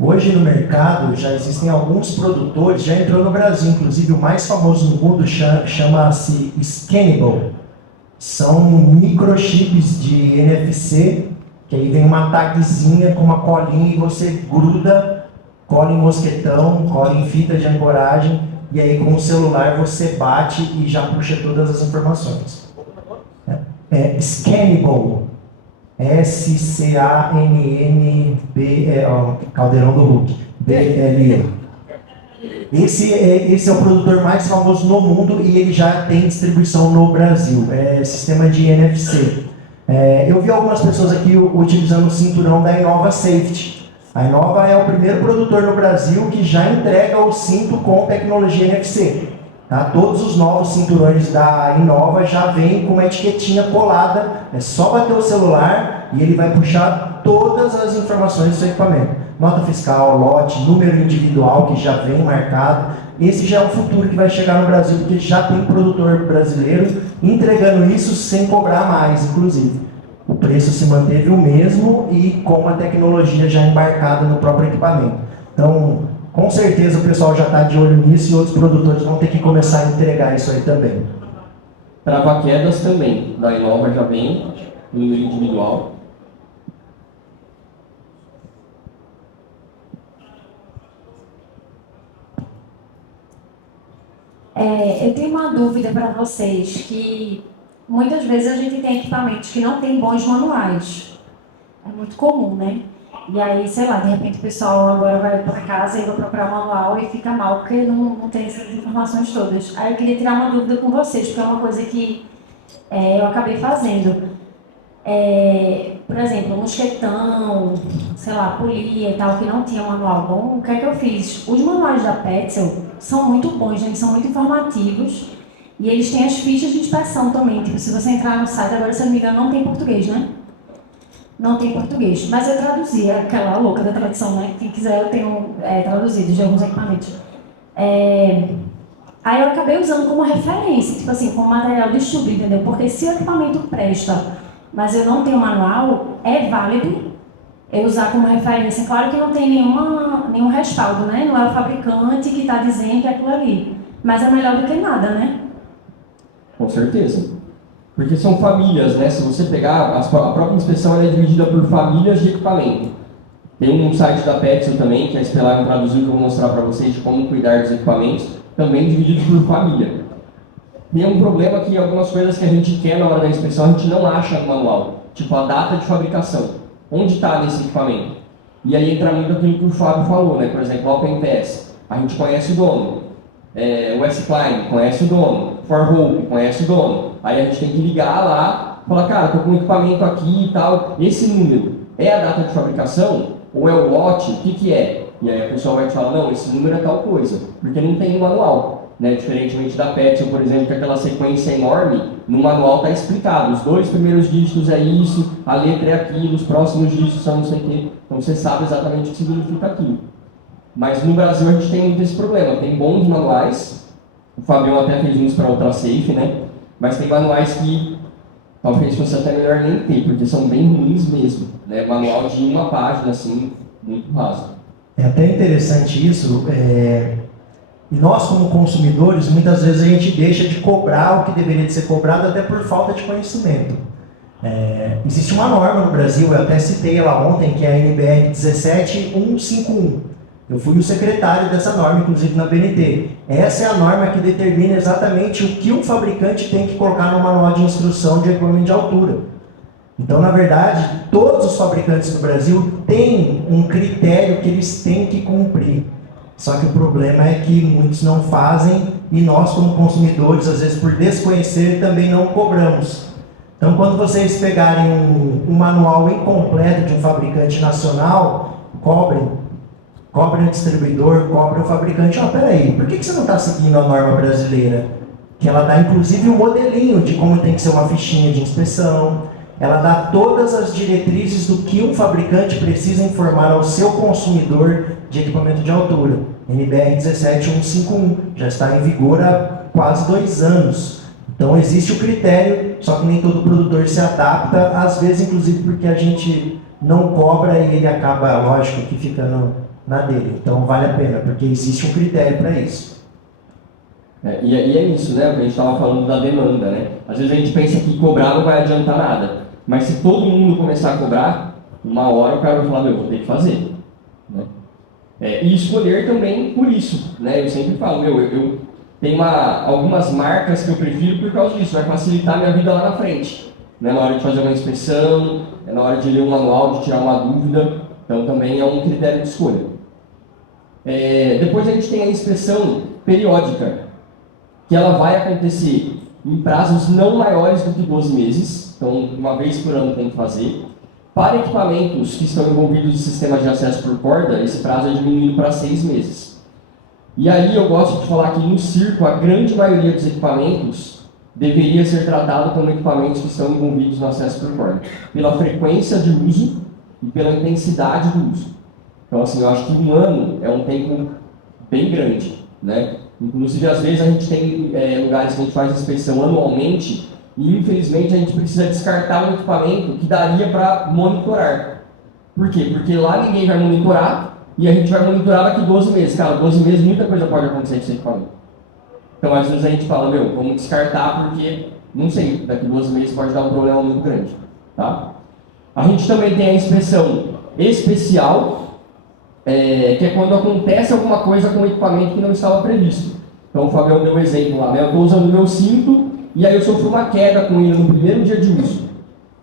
Hoje no mercado já existem alguns produtores, já entrou no Brasil, inclusive o mais famoso no mundo chama-se Scannable. São microchips de NFC, que aí vem uma tagzinha com uma colinha e você gruda, cola em mosquetão, cola em fita de ancoragem, e aí com o celular você bate e já puxa todas as informações. É Scannable. S-C-A-N-N-B, Caldeirão do Hulk, B-L-E. Esse é o produtor mais famoso no mundo e ele já tem distribuição no Brasil. É sistema de NFC. Eu vi algumas pessoas aqui utilizando o cinturão da Innova Safety. A Innova é o primeiro produtor no Brasil que já entrega o cinto com tecnologia NFC. Tá? Todos os novos cinturões da Innova já vêm com uma etiquetinha colada, é só bater o celular e ele vai puxar todas as informações do seu equipamento. Nota fiscal, lote, número individual que já vem marcado. Esse já é o futuro que vai chegar no Brasil, porque já tem produtor brasileiro entregando isso sem cobrar mais, inclusive. O preço se manteve o mesmo e com a tecnologia já embarcada no próprio equipamento. Então, com certeza o pessoal já está de olho nisso e outros produtores vão ter que começar a entregar isso aí também. Trava-quedas também, da Innova já vem, número individual. Eu tenho uma dúvida para vocês, que muitas vezes a gente tem equipamentos que não têm bons manuais. É muito comum, né? E aí, sei lá, de repente o pessoal agora vai para casa e vai procurar um manual e fica mal, porque não tem essas informações todas. Aí eu queria tirar uma dúvida com vocês, porque é uma coisa que eu acabei fazendo. Por exemplo, mosquetão, sei lá, polia e tal, que não tinha um manual bom, o que é que eu fiz? Os manuais da Petzl são muito bons, eles são muito informativos e eles têm as fichas de inspeção também. Tipo, se você entrar no site, agora se eu não me engano, não tem português, né? Não tem português, mas eu traduzi aquela louca da tradução, né? Quem quiser eu tenho traduzido de alguns equipamentos. Aí eu acabei usando como referência, tipo assim, como material de estudo, entendeu? Porque se o equipamento presta, mas eu não tenho manual, é válido eu usar como referência. Claro que não tem nenhum respaldo, né? Não é o fabricante que está dizendo que é aquilo ali. Mas é melhor do que nada, né? Com certeza. Porque são famílias, né? Se você pegar, a própria inspeção ela é dividida por famílias de equipamento. Tem um site da Petzl também, que a Espelagem traduziu, que eu vou mostrar para vocês de como cuidar dos equipamentos, também dividido por família. Tem um problema que algumas coisas que a gente quer na hora da inspeção a gente não acha no manual, tipo a data de fabricação. Onde está nesse equipamento? E aí entra muito aquilo que o Fábio falou, né? Por exemplo, o OpenPass, a gente conhece o dono. O S-Climb, conhece o dono. ForHope, conhece o dono. Aí a gente tem que ligar lá, falar, cara, estou com um equipamento aqui e tal, esse número é a data de fabricação? Ou é o lote? O que é? E aí a pessoa vai te falar, não, esse número é tal coisa, porque não tem no manual, né? Diferentemente da Petzl, por exemplo, que aquela sequência enorme, no manual está explicado, os 2 primeiros dígitos é isso, a letra é aquilo, os próximos dígitos são não sei o quê, então você sabe exatamente o que significa aquilo. Mas no Brasil a gente tem muito esse problema, tem bons manuais, o Fabião até fez uns para UltraSafe, né? Mas tem manuais que talvez fosse até melhor nem ter, porque são bem ruins mesmo, né? Manual de uma página, assim, muito raso. É até interessante isso, e nós como consumidores, muitas vezes a gente deixa de cobrar o que deveria de ser cobrado até por falta de conhecimento. Existe uma norma no Brasil, eu até citei ela ontem, que é a NBR 17151. Eu fui o secretário dessa norma, inclusive na BNT. Essa é a norma que determina exatamente o que um fabricante tem que colocar no manual de instrução de equipamento de altura. Então, na verdade, todos os fabricantes do Brasil têm um critério que eles têm que cumprir. Só que o problema é que muitos não fazem e nós, como consumidores, às vezes por desconhecer, também não cobramos. Então, quando vocês pegarem um manual incompleto de um fabricante nacional, cobrem o distribuidor, cobrem o fabricante. Peraí, por que você não está seguindo a norma brasileira? Que ela dá inclusive um modelinho de como tem que ser uma fichinha de inspeção, ela dá todas as diretrizes do que um fabricante precisa informar ao seu consumidor de equipamento de altura. NBR 17151, já está em vigor há quase 2 anos. Então existe o critério, só que nem todo produtor se adapta, às vezes inclusive porque a gente não cobra e ele acaba, lógico, que fica na dele. Então vale a pena, porque existe um critério para isso. E é isso, né? O que a gente estava falando da demanda, né? Às vezes a gente pensa que cobrar não vai adiantar nada. Mas se todo mundo começar a cobrar, uma hora o cara vai falar, vou ter que fazer. Né? E escolher também por isso, né? Eu sempre falo, eu tenho algumas marcas que eu prefiro por causa disso, vai facilitar a minha vida lá na frente. Né? Na hora de fazer uma inspeção, na hora de ler um manual, de tirar uma dúvida, então também é um critério de escolha. Depois a gente tem a inspeção periódica, que ela vai acontecer em prazos não maiores do que 12 meses, então uma vez por ano tem que fazer. Para equipamentos que estão envolvidos no sistema de acesso por corda, esse prazo é diminuído para 6 meses. E aí eu gosto de falar que no circo, a grande maioria dos equipamentos deveria ser tratado como equipamentos que estão envolvidos no acesso por corda, pela frequência de uso e pela intensidade do uso. Então assim, eu acho que 1 ano é um tempo bem grande, né? Inclusive, às vezes a gente tem lugares que a gente faz inspeção anualmente e, infelizmente, a gente precisa descartar um equipamento que daria para monitorar. Por quê? Porque lá ninguém vai monitorar e a gente vai monitorar daqui 12 meses. Cara, 12 meses muita coisa pode acontecer com esse equipamento. Então, às vezes a gente fala, vamos descartar porque, não sei, daqui 12 meses pode dar um problema muito grande. Tá? A gente também tem a inspeção especial, que é quando acontece alguma coisa com o equipamento que não estava previsto. Então o Fabião deu um exemplo lá, né? Eu estou usando o meu cinto e aí eu sofro uma queda com ele no primeiro dia de uso.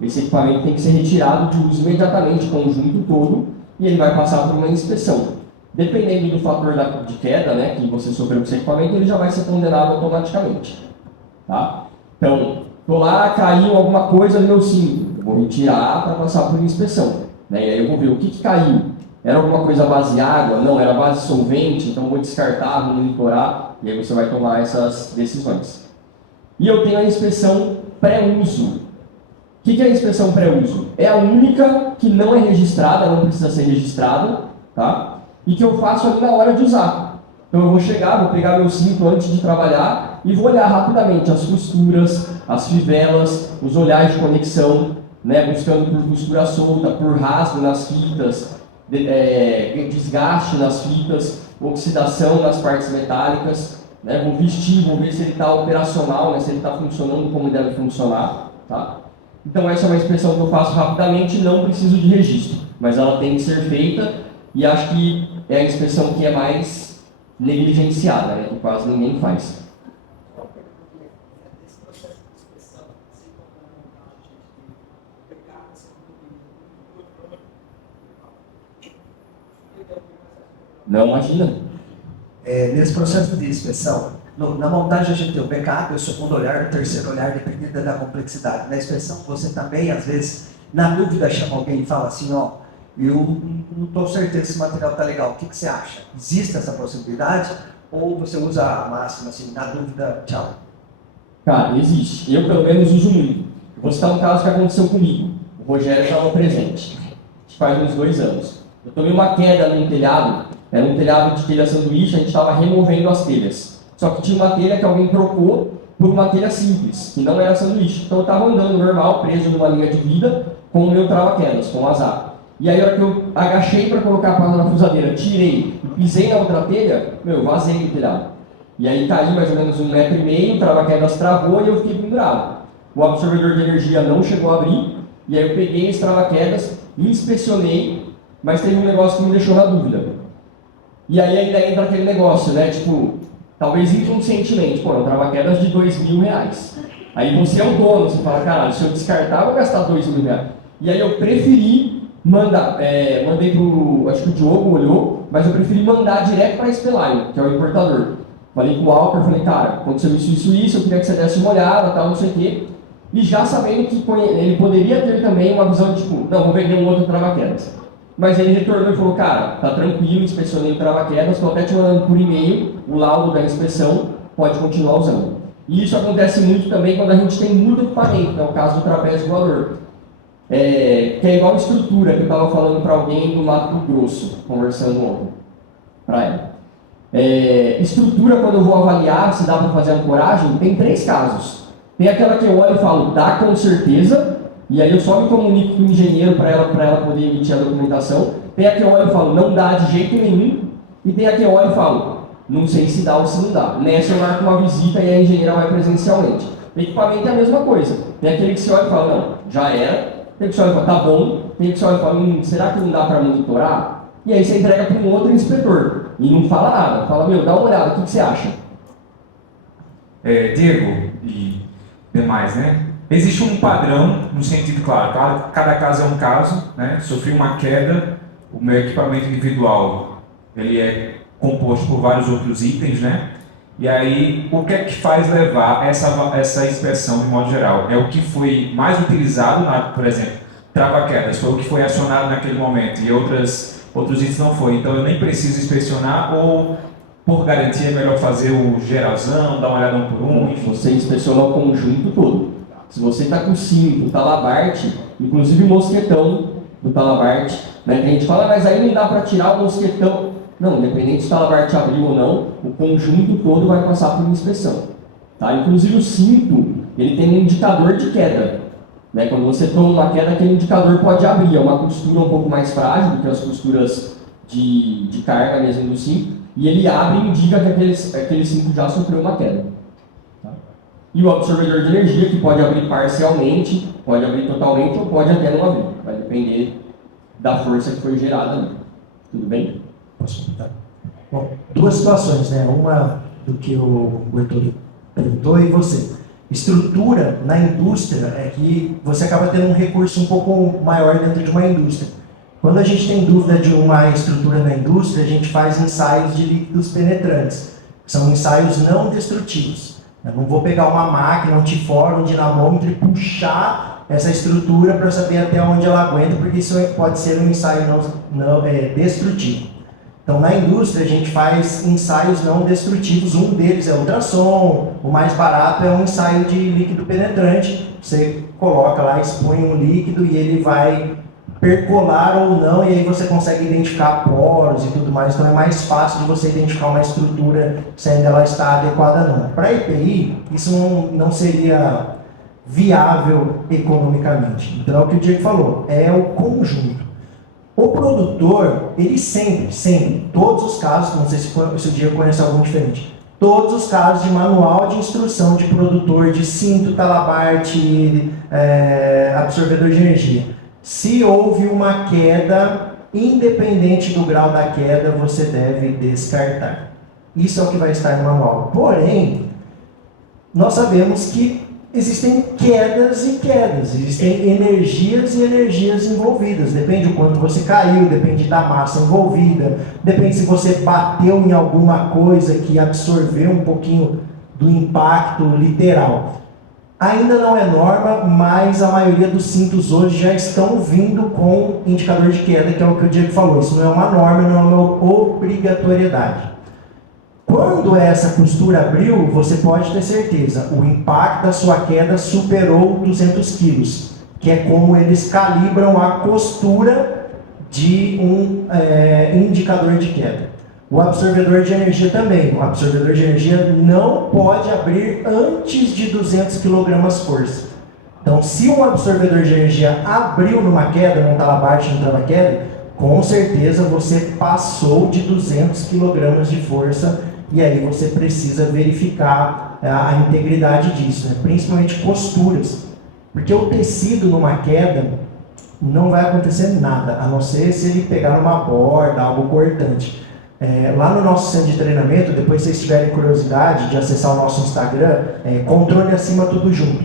Esse equipamento tem que ser retirado de uso imediatamente, o conjunto todo, e ele vai passar por uma inspeção. Dependendo do fator de queda, né, que você sofreu com esse equipamento, ele já vai ser condenado automaticamente. Tá? Então, estou lá, caiu alguma coisa no meu cinto. Eu vou retirar para passar por inspeção. Né? E aí eu vou ver o que caiu. Era alguma coisa base água? Não, era base solvente, então vou descartar, vou monitorar, e aí você vai tomar essas decisões. E eu tenho a inspeção pré-uso. O que é a inspeção pré-uso? É a única que não é registrada, não precisa ser registrada, tá? E que eu faço ali na hora de usar. Então eu vou chegar, vou pegar meu cinto antes de trabalhar e vou olhar rapidamente as costuras, as fivelas, os olhares de conexão, né, buscando por costura solta, por rasgo nas fitas, desgaste nas fitas, oxidação nas partes metálicas, né, vou vestir, vou ver se ele está operacional, né, se ele está funcionando como deve funcionar, tá? Então essa é uma inspeção que eu faço rapidamente, não preciso de registro, mas ela tem que ser feita e acho que é a inspeção que é mais negligenciada, né, que quase ninguém faz. Não, imagina. Nesse processo de inspeção, na montagem a gente tem o backup, o segundo olhar, o terceiro olhar, dependendo da complexidade. Na inspeção, você também, às vezes, na dúvida, chama alguém e fala assim, ó, eu não estou certeza se esse material está legal, o que você acha? Existe essa possibilidade? Ou você usa a máxima, assim, na dúvida, tchau? Cara, existe. Eu, pelo menos, uso muito. Eu vou citar um caso que aconteceu comigo. O Rogério estava presente. Faz uns 2 anos. Eu tomei uma queda num telhado. Era um telhado de telha sanduíche, a gente estava removendo as telhas. Só que tinha uma telha que alguém trocou por uma telha simples, que não era sanduíche. Então eu estava andando normal, preso numa linha de vida, com o meu trava-quedas, com o azar. E aí, a hora que eu agachei para colocar a pala na fusadeira, tirei e pisei na outra telha, eu vazei do telhado. E aí caí mais ou menos 1,5 metros, o trava-quedas travou e eu fiquei pendurado. O absorvedor de energia não chegou a abrir, e aí eu peguei esse trava-quedas, inspecionei, mas teve um negócio que me deixou na dúvida. E aí ainda entra aquele negócio, né, tipo, talvez inconscientemente, pô, um trava-quedas de R$2.000. Aí você é o dono, você fala, caralho, se eu descartar, eu vou gastar R$2.000. E aí eu preferi mandar, mandei pro, acho que o Diogo olhou, mas eu preferi mandar direto para a Spelline, que é o importador. Falei com o Walker, falei, cara, aconteceu isso, eu queria que você desse uma olhada, tal, não sei o quê. E já sabendo que ele poderia ter também uma visão de, tipo, não, vou vender um outro trava-quedas. Mas ele retornou e falou, cara, tá tranquilo, inspecionei o trava-quedas, estou até te mandando por e-mail o laudo da inspeção, pode continuar usando. E isso acontece muito também quando a gente tem muito equipamento, que é o caso do trapézio voador. Que é igual a estrutura que eu estava falando para alguém do Mato Grosso, conversando ontem, para ela. Estrutura, quando eu vou avaliar se dá para fazer ancoragem, tem 3 casos. Tem aquela que eu olho e falo, dá com certeza, e aí eu só me comunico com o engenheiro para ela poder emitir a documentação. Tem a que eu olho e falo, não dá de jeito nenhum. E tem a que eu olho e falo, não sei se dá ou se não dá. Nessa eu marco uma visita e a engenheira vai presencialmente. O equipamento é a mesma coisa. Tem aquele que você olha e fala, não, já era. Tem que você olha e fala, tá bom. Tem que você olha e fala, será que não dá para monitorar? E aí você entrega para um outro inspetor. E não fala nada. Fala, dá uma olhada, o que você acha? Diego e demais, né? Existe um padrão, no sentido claro, cada caso é um caso, né? Sofri uma queda, o meu equipamento individual, ele é composto por vários outros itens, né? E aí, o que é que faz levar essa inspeção de modo geral? É o que foi mais utilizado, por exemplo, trava-quedas, foi o que foi acionado naquele momento, e outros itens não foi. Então eu nem preciso inspecionar, ou por garantia é melhor fazer o geralzão, dar uma olhada um por um, enfim. Você inspeciona o conjunto todo. Se você está com o cinto, o talabarte, inclusive o mosquetão do talabarte, né? A gente fala, mas aí não dá para tirar o mosquetão. Não, independente se o talabarte abriu ou não, o conjunto todo vai passar por inspeção. Tá? Inclusive o cinto, ele tem um indicador de queda. Né? Quando você toma uma queda, aquele indicador pode abrir. É uma costura um pouco mais frágil do que as costuras de carga mesmo do cinto. E ele abre e indica que aquele cinto já sofreu uma queda. Tá? E o absorvedor de energia, que pode abrir parcialmente, pode abrir totalmente ou pode até não abrir. Vai depender da força que foi gerada ali. Tudo bem? Posso comentar? Bom, 2 situações, né? Uma do que o Arthur perguntou e você. Estrutura na indústria é que você acaba tendo um recurso um pouco maior dentro de uma indústria. Quando a gente tem dúvida de uma estrutura na indústria, a gente faz ensaios de líquidos penetrantes. São ensaios não destrutivos. Eu não vou pegar uma máquina, um T-for, um dinamômetro e puxar essa estrutura para saber até onde ela aguenta, porque isso pode ser um ensaio destrutivo. Então, na indústria, a gente faz ensaios não destrutivos. Um deles é ultrassom, o mais barato é um ensaio de líquido penetrante. Você coloca lá, expõe um líquido e ele vai percolar ou não, e aí você consegue identificar poros e tudo mais. Então, é mais fácil de você identificar uma estrutura se ainda ela está adequada ou não. Para a EPI, isso não seria viável economicamente. Então, é o que o Diego falou, é o conjunto. O produtor, ele sempre, todos os casos, não sei se o Diego conhece algum diferente, todos os casos de manual de instrução de produtor de cinto, talabarte, absorvedor de energia, se houve uma queda, independente do grau da queda, você deve descartar. Isso é o que vai estar no manual. Porém, nós sabemos que existem quedas e quedas, existem energias e energias envolvidas. Depende do quanto você caiu, depende da massa envolvida, depende se você bateu em alguma coisa que absorveu um pouquinho do impacto literal. Ainda não é norma, mas a maioria dos cintos hoje já estão vindo com indicador de queda, que é o que o Diego falou. Isso não é uma norma, não é uma obrigatoriedade. Quando essa costura abriu, você pode ter certeza, o impacto da sua queda superou 200 quilos, que é como eles calibram a costura de um indicador de queda. O absorvedor de energia também. O absorvedor de energia não pode abrir antes de 200 kg força. Então, se um absorvedor de energia abriu numa queda, num talabarte, num trava-queda, com certeza você passou de 200 kg de força. E aí você precisa verificar a integridade disso, né? Principalmente costuras. Porque o tecido numa queda não vai acontecer nada, a não ser se ele pegar numa borda, algo cortante. Lá no nosso centro de treinamento, depois vocês tiverem curiosidade de acessar o nosso Instagram, Controle Acima Tudo Junto.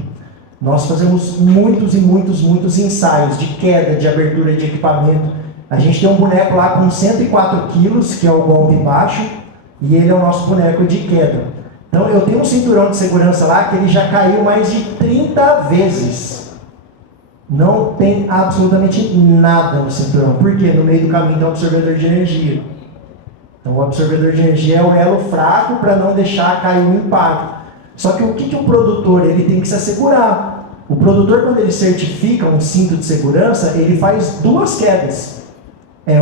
Nós fazemos muitos ensaios de queda, de abertura de equipamento. A gente tem um boneco lá com 104 quilos, que é o golpe baixo, e ele é o nosso boneco de queda. Então eu tenho um cinturão de segurança lá que ele já caiu mais de 30 vezes. Não tem absolutamente nada no cinturão. Por quê? No meio do caminho tem um absorvedor de energia. Então o absorvedor de energia é o elo fraco para não deixar cair o impacto. Só que o que o produtor ele tem que se assegurar? O produtor, quando ele certifica um cinto de segurança, ele faz duas quedas.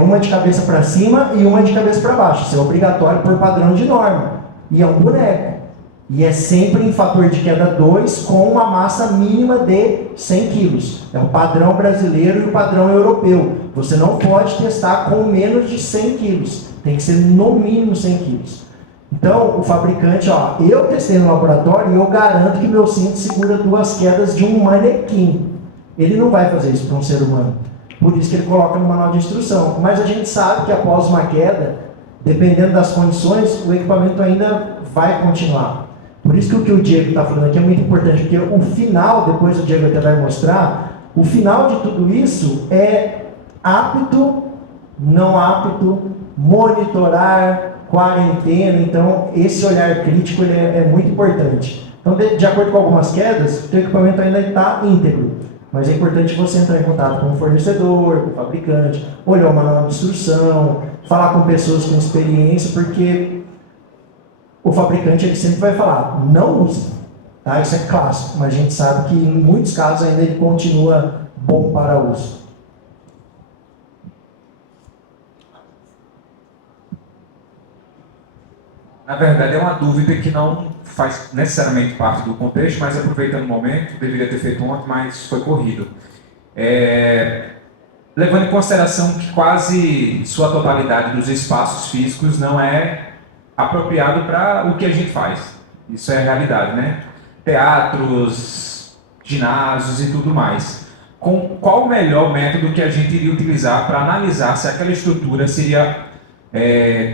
Uma de cabeça para cima e uma de cabeça para baixo. Isso é obrigatório por padrão de norma. E é um boneco. E é sempre em fator de queda 2 com uma massa mínima de 100 kg. É o padrão brasileiro e o padrão europeu. Você não pode testar com menos de 100 kg. Tem que ser no mínimo 100 kg. Então, o fabricante, eu testei no laboratório e eu garanto que meu cinto segura duas quedas de um manequim. Ele não vai fazer isso para um ser humano. Por isso que ele coloca no manual de instrução. Mas a gente sabe que após uma queda, dependendo das condições, o equipamento ainda vai continuar. Por isso que o Diego está falando aqui é muito importante, porque o final, depois o Diego até vai mostrar, o final de tudo isso é apto, não apto, monitorar, quarentena. Então, esse olhar crítico ele é muito importante. Então, de acordo com algumas quedas, o teu equipamento ainda está íntegro. Mas é importante você entrar em contato com o fornecedor, com o fabricante, olhar o manual de instrução, falar com pessoas com experiência, porque o fabricante ele sempre vai falar, não use. Tá? Isso é clássico, mas a gente sabe que em muitos casos ainda ele continua bom para uso. Na verdade, é uma dúvida que não faz necessariamente parte do contexto, mas aproveitando o momento, deveria ter feito ontem, mas foi corrido. Levando em consideração que quase sua totalidade dos espaços físicos não é apropriado para o que a gente faz. Isso é a realidade, né? Teatros, ginásios e tudo mais. Qual o melhor método que a gente iria utilizar para analisar se aquela estrutura seria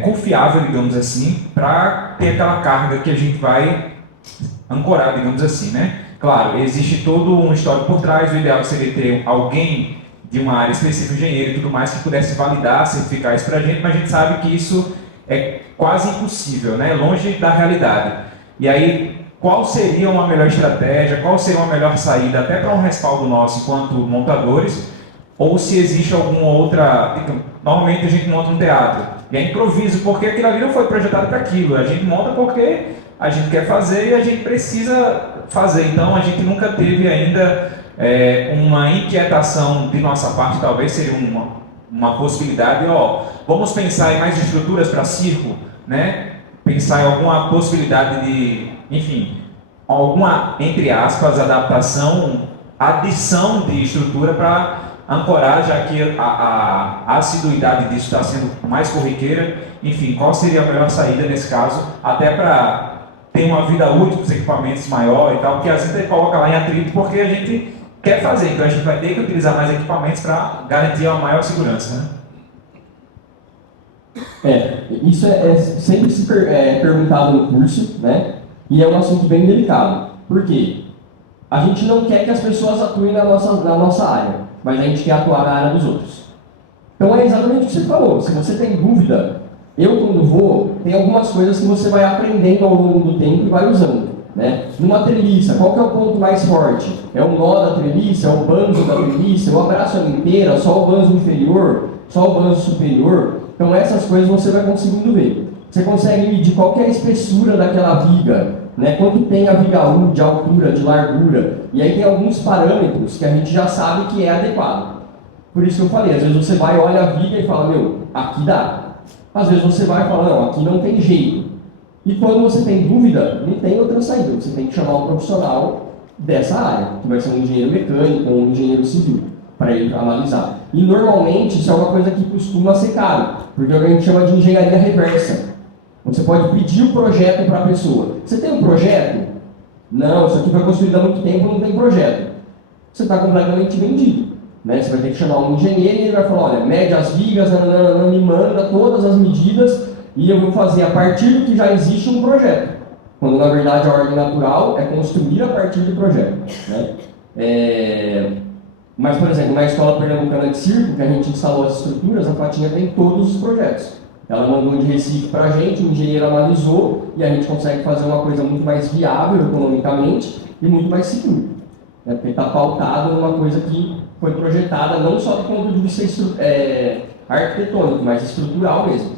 confiável, digamos assim, para ter aquela carga que a gente vai ancorar, digamos assim, né? Claro, existe todo um histórico por trás, o ideal seria ter alguém de uma área específica, engenheiro e tudo mais, que pudesse validar, certificar isso para a gente, mas a gente sabe que isso é quase impossível, né? Longe da realidade. E aí, qual seria uma melhor estratégia, qual seria uma melhor saída, até para um respaldo nosso enquanto montadores, ou se existe alguma outra... Normalmente a gente monta um teatro, e é improviso, porque aquilo ali não foi projetado para aquilo, a gente monta porque a gente quer fazer e a gente precisa fazer, então a gente nunca teve ainda uma inquietação de nossa parte, talvez seria uma possibilidade, vamos pensar em mais estruturas para circo, né? Pensar em alguma possibilidade de, enfim, alguma, entre aspas, adaptação, adição de estrutura para ancorar, já que a assiduidade disso está sendo mais corriqueira. Enfim, qual seria a melhor saída nesse caso, até para ter uma vida útil dos equipamentos maior e tal, porque às vezes ele coloca lá em atrito porque a gente quer fazer, então a gente vai ter que utilizar mais equipamentos para garantir uma maior segurança, né? Isso é sempre perguntado no curso, né? E é um assunto bem delicado. Por quê? A gente não quer que as pessoas atuem na nossa área, mas a gente quer atuar na área dos outros. Então é exatamente o que você falou. Se você tem dúvida, eu quando vou, tem algumas coisas que você vai aprendendo ao longo do tempo e vai usando, né? Numa treliça, qual que é o ponto mais forte? É o nó da treliça, é o banzo da treliça, eu abraço ela inteira, só o banzo inferior, só o banzo superior. Então essas coisas você vai conseguindo ver. Você consegue medir qual que é a espessura daquela viga, né? Quanto tem a viga U de altura, de largura. E aí tem alguns parâmetros que a gente já sabe que é adequado. Por isso que eu falei, às vezes você vai, olha a viga e fala, aqui dá. Às vezes você vai e fala, não, aqui não tem jeito. E quando você tem dúvida, não tem outra saída. Você tem que chamar um profissional dessa área, que vai ser um engenheiro mecânico ou um engenheiro civil, para ele analisar. E normalmente isso é uma coisa que costuma ser caro, porque é o que a gente chama de engenharia reversa. Você pode pedir o projeto para a pessoa. Você tem um projeto? Não, isso aqui foi construído há muito tempo, não tem projeto. Você está completamente vendido, né? Você vai ter que chamar um engenheiro e ele vai falar, olha, mede as vigas, me manda todas as medidas e eu vou fazer a partir do que já existe um projeto. Quando na verdade a ordem natural é construir a partir do projeto, né? Mas, por exemplo, na Escola Pernambucana de Circo, que a gente instalou as estruturas, a Fatinha tem todos os projetos. Ela mandou de Recife para a gente, o engenheiro analisou e a gente consegue fazer uma coisa muito mais viável economicamente e muito mais seguro. Né? Porque está pautado numa coisa que foi projetada não só do ponto de vista arquitetônico, mas estrutural mesmo.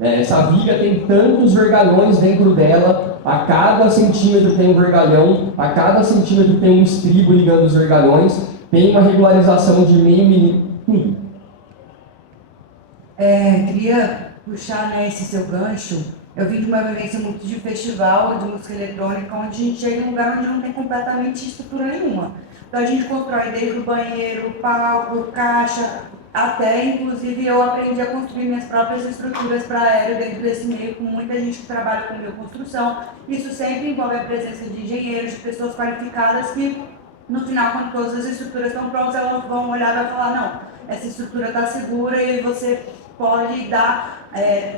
Essa viga tem tantos vergalhões dentro dela, a cada centímetro tem um vergalhão, a cada centímetro tem um estribo ligando os vergalhões, tem uma regularização de meio milímetro, tudo. Queria puxar esse seu gancho. Eu vim de uma vivência muito de festival de música eletrônica, onde a gente chega em um lugar onde não tem completamente estrutura nenhuma. Então a gente constrói desde o banheiro, palco, caixa, até inclusive eu aprendi a construir minhas próprias estruturas para aéreo dentro desse meio, com muita gente que trabalha com bioconstrução. Isso sempre envolve a presença de engenheiros, de pessoas qualificadas que, no final, quando todas as estruturas estão prontas, elas vão olhar e vão falar, não, essa estrutura está segura e você pode dar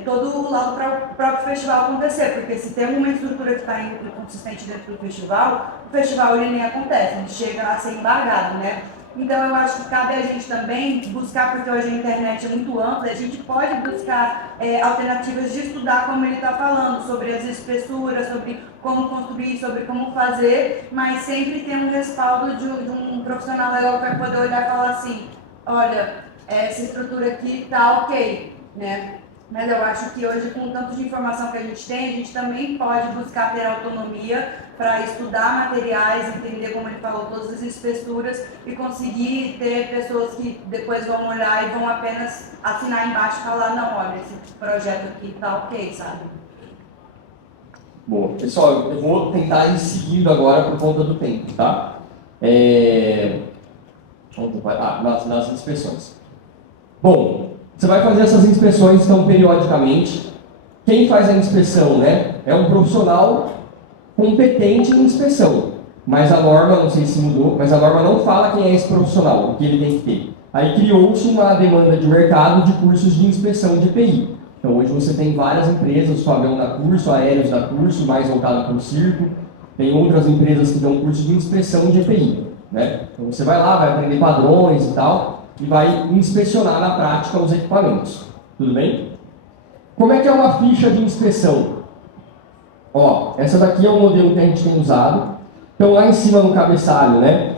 todo o lado para o próprio festival acontecer, porque se tem uma estrutura que está inconsistente dentro do festival, o festival ele nem acontece, ele chega a ser embargado, né? Então eu acho que cabe a gente também buscar, porque hoje a internet é muito ampla, a gente pode buscar alternativas de estudar, como ele está falando, sobre as espessuras, sobre como construir, sobre como fazer, mas sempre tem um respaldo de um profissional legal que vai poder olhar e falar assim, olha, essa estrutura aqui está ok, né? Mas eu acho que hoje, com o tanto de informação que a gente tem, a gente também pode buscar ter autonomia para estudar materiais, entender, como ele falou, todas as espessuras e conseguir ter pessoas que depois vão olhar e vão apenas assinar embaixo e falar, não, olha, esse projeto aqui está ok, sabe? Bom, pessoal, eu vou tentar ir seguindo agora por conta do tempo, tá? Nas inspeções. Bom, você vai fazer essas inspeções, então, periodicamente. Quem faz a inspeção, né, é um profissional competente em inspeção. Mas a norma, não sei se mudou, mas a norma não fala quem é esse profissional, o que ele tem que ter. Aí criou-se uma demanda de mercado de cursos de inspeção de EPI. Então, hoje você tem várias empresas, o Fabião dá curso, a Aéreos dá curso, mais voltado para o circo. Tem outras empresas que dão curso de inspeção de EPI, né? Então, você vai lá, vai aprender padrões e tal, e vai inspecionar na prática os equipamentos. Tudo bem? Como é que é uma ficha de inspeção? Ó, essa daqui é o modelo que a gente tem usado. Então lá em cima no cabeçalho, né?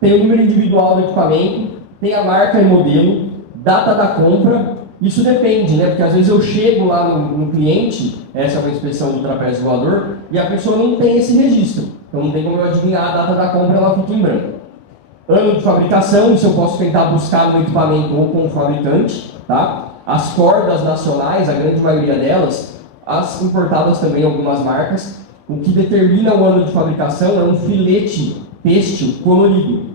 Tem o número individual do equipamento, tem a marca e modelo, data da compra. Isso depende, né? Porque às vezes eu chego lá no cliente, essa é uma inspeção do trapézio voador, e a pessoa não tem esse registro. Então não tem como eu adivinhar a data da compra, ela fica em branco. Ano de fabricação, isso eu posso tentar buscar no equipamento ou com o fabricante, tá? As cordas nacionais, a grande maioria delas, as importadas também, algumas marcas, o que determina o ano de fabricação é um filete têxtil colorido.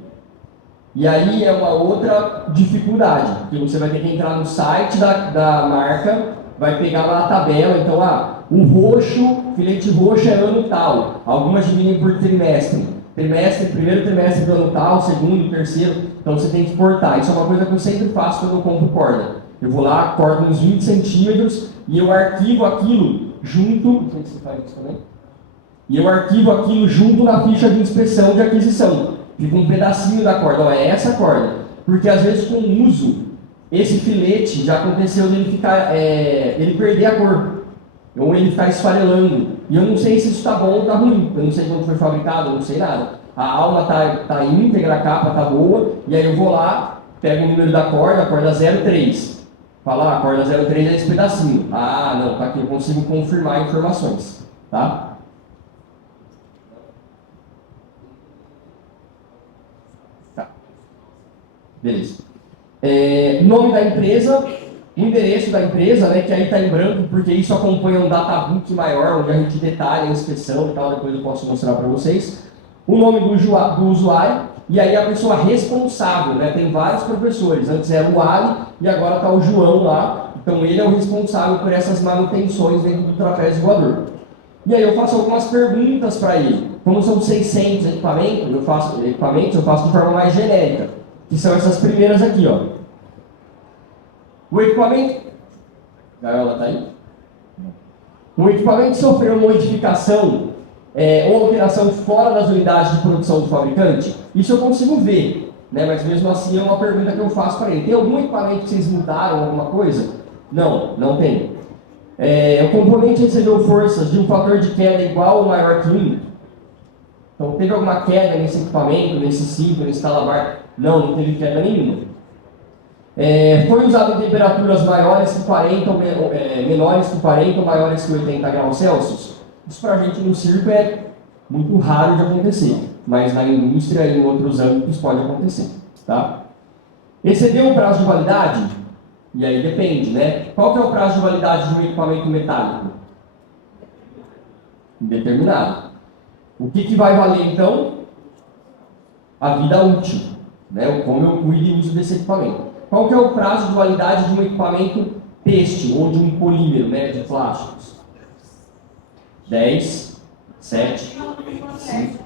E aí é uma outra dificuldade, porque você vai ter que entrar no site da marca, vai pegar lá a tabela, então, o roxo, filete roxo é ano tal, algumas dividem por trimestre, primeiro trimestre do ano tal, segundo, terceiro, então você tem que cortar. Isso é uma coisa que eu sempre faço quando eu compro corda. Eu vou lá, corto uns 20 centímetros e eu arquivo aquilo junto, não sei se você faz isso também, e eu arquivo aquilo junto na ficha de inspeção de aquisição. Fica um pedacinho da corda, ó, é essa corda. Porque às vezes com o uso, esse filete já aconteceu dele ficar, ele perder a cor. Ou ele ficar esfarelando. E eu não sei se isso está bom ou está ruim. Eu não sei quando foi fabricado, eu não sei nada. A alma tá íntegra, a capa tá boa, e aí eu vou lá, pego o número da corda, a corda 03. Fala, a corda 03 é esse pedacinho. Ah, não, tá aqui, eu consigo confirmar informações. Tá? Beleza. Nome da empresa, endereço da empresa, né, que aí está em branco, porque isso acompanha um databook maior, onde a gente detalha a inspeção e tal, depois eu posso mostrar para vocês. O nome do usuário, e aí a pessoa responsável, né, tem vários professores, antes era o Ali e agora está o João lá, então ele é o responsável por essas manutenções dentro do trapézio voador. E aí eu faço algumas perguntas para ele. Como são 600 equipamentos, eu faço de forma mais genérica. Que são essas primeiras aqui, ó. O equipamento... Gaiola tá aí? O equipamento sofreu modificação ou alteração fora das unidades de produção do fabricante? Isso eu consigo ver, né? Mas mesmo assim é uma pergunta que eu faço para ele. Tem algum equipamento que vocês mudaram, alguma coisa? Não, não tem. O componente recebeu forças de um fator de queda igual ou maior que 1? Então, teve alguma queda nesse equipamento, nesse cinto, nesse talabar? Não teve queda nenhuma. Foi usado em temperaturas maiores que 40, menores que 40 ou maiores que 80 graus Celsius? Isso para a gente no circo é muito raro de acontecer, mas na indústria e em outros âmbitos pode acontecer. Tá? Excedeu o prazo de validade? E aí depende, né? Qual que é o prazo de validade de um equipamento metálico? Indeterminado. O que vai valer então? A vida útil, né? Como eu cuido e uso desse equipamento. Qual que é o prazo de validade de um equipamento têxtil ou de um polímero, né, de plásticos? 10, 7, 5.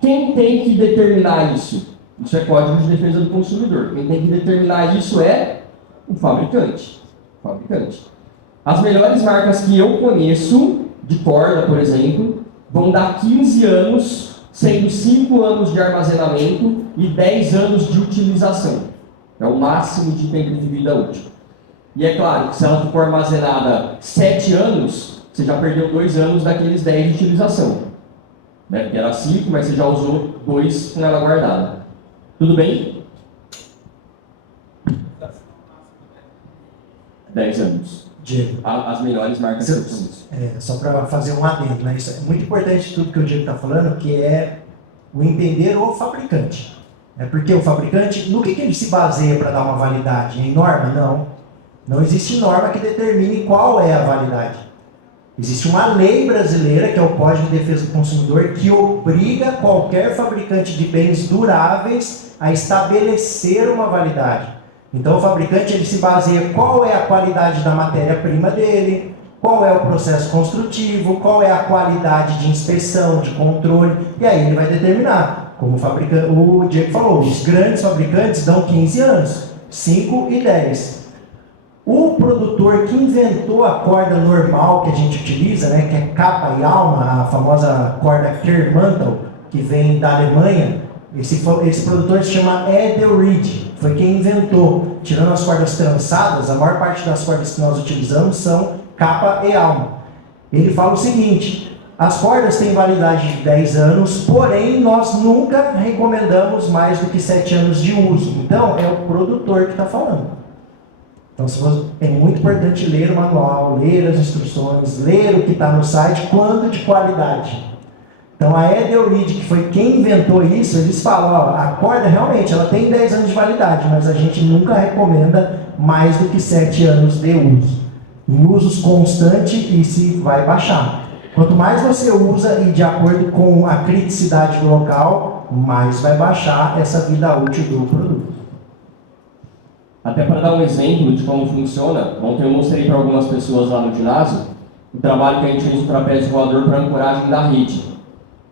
Quem tem que determinar isso? Isso é Código de Defesa do Consumidor. Quem tem que determinar isso é o fabricante. As melhores marcas que eu conheço, de corda, por exemplo, vão dar 15 anos, sendo 5 anos de armazenamento e 10 anos de utilização. É o máximo de tempo de vida útil. E é claro que se ela for armazenada 7 anos, você já perdeu 2 anos daqueles 10 de utilização. Né? Porque era 5, mas você já usou 2 com ela guardada. Tudo bem? 10 anos. Diego. As melhores marcas que eu conheço. Só para fazer um adendo, né? Isso é muito importante tudo que o Diego está falando, que é o entender o fabricante. Porque o fabricante, no que ele se baseia para dar uma validade? Em norma? Não. Não existe norma que determine qual é a validade. Existe uma lei brasileira, que é o Código de Defesa do Consumidor, que obriga qualquer fabricante de bens duráveis a estabelecer uma validade. Então o fabricante ele se baseia qual é a qualidade da matéria-prima dele, qual é o processo construtivo, qual é a qualidade de inspeção, de controle, e aí ele vai determinar. Como o Diego falou, os grandes fabricantes dão 15 anos, 5 e 10. O produtor que inventou a corda normal que a gente utiliza, né, que é capa e alma, a famosa corda Kermantel, que vem da Alemanha, esse produtor se chama Edelrid, foi quem inventou. Tirando as cordas trançadas, a maior parte das cordas que nós utilizamos são capa e alma. Ele fala o seguinte: as cordas têm validade de 10 anos, porém nós nunca recomendamos mais do que 7 anos de uso. Então, é o produtor que está falando. Então, é muito importante ler o manual, ler as instruções, ler o que está no site, quando de qualidade. Então, a Edelrid, que foi quem inventou isso, eles falam, ó, a corda realmente ela tem 10 anos de validade, mas a gente nunca recomenda mais do que 7 anos de uso. Em usos constantes, isso vai baixar. Quanto mais você usa e de acordo com a criticidade do local, mais vai baixar essa vida útil do produto. Até para dar um exemplo de como funciona, ontem eu mostrei para algumas pessoas lá no ginásio o trabalho que a gente fez no trapézio voador para ancoragem da rede.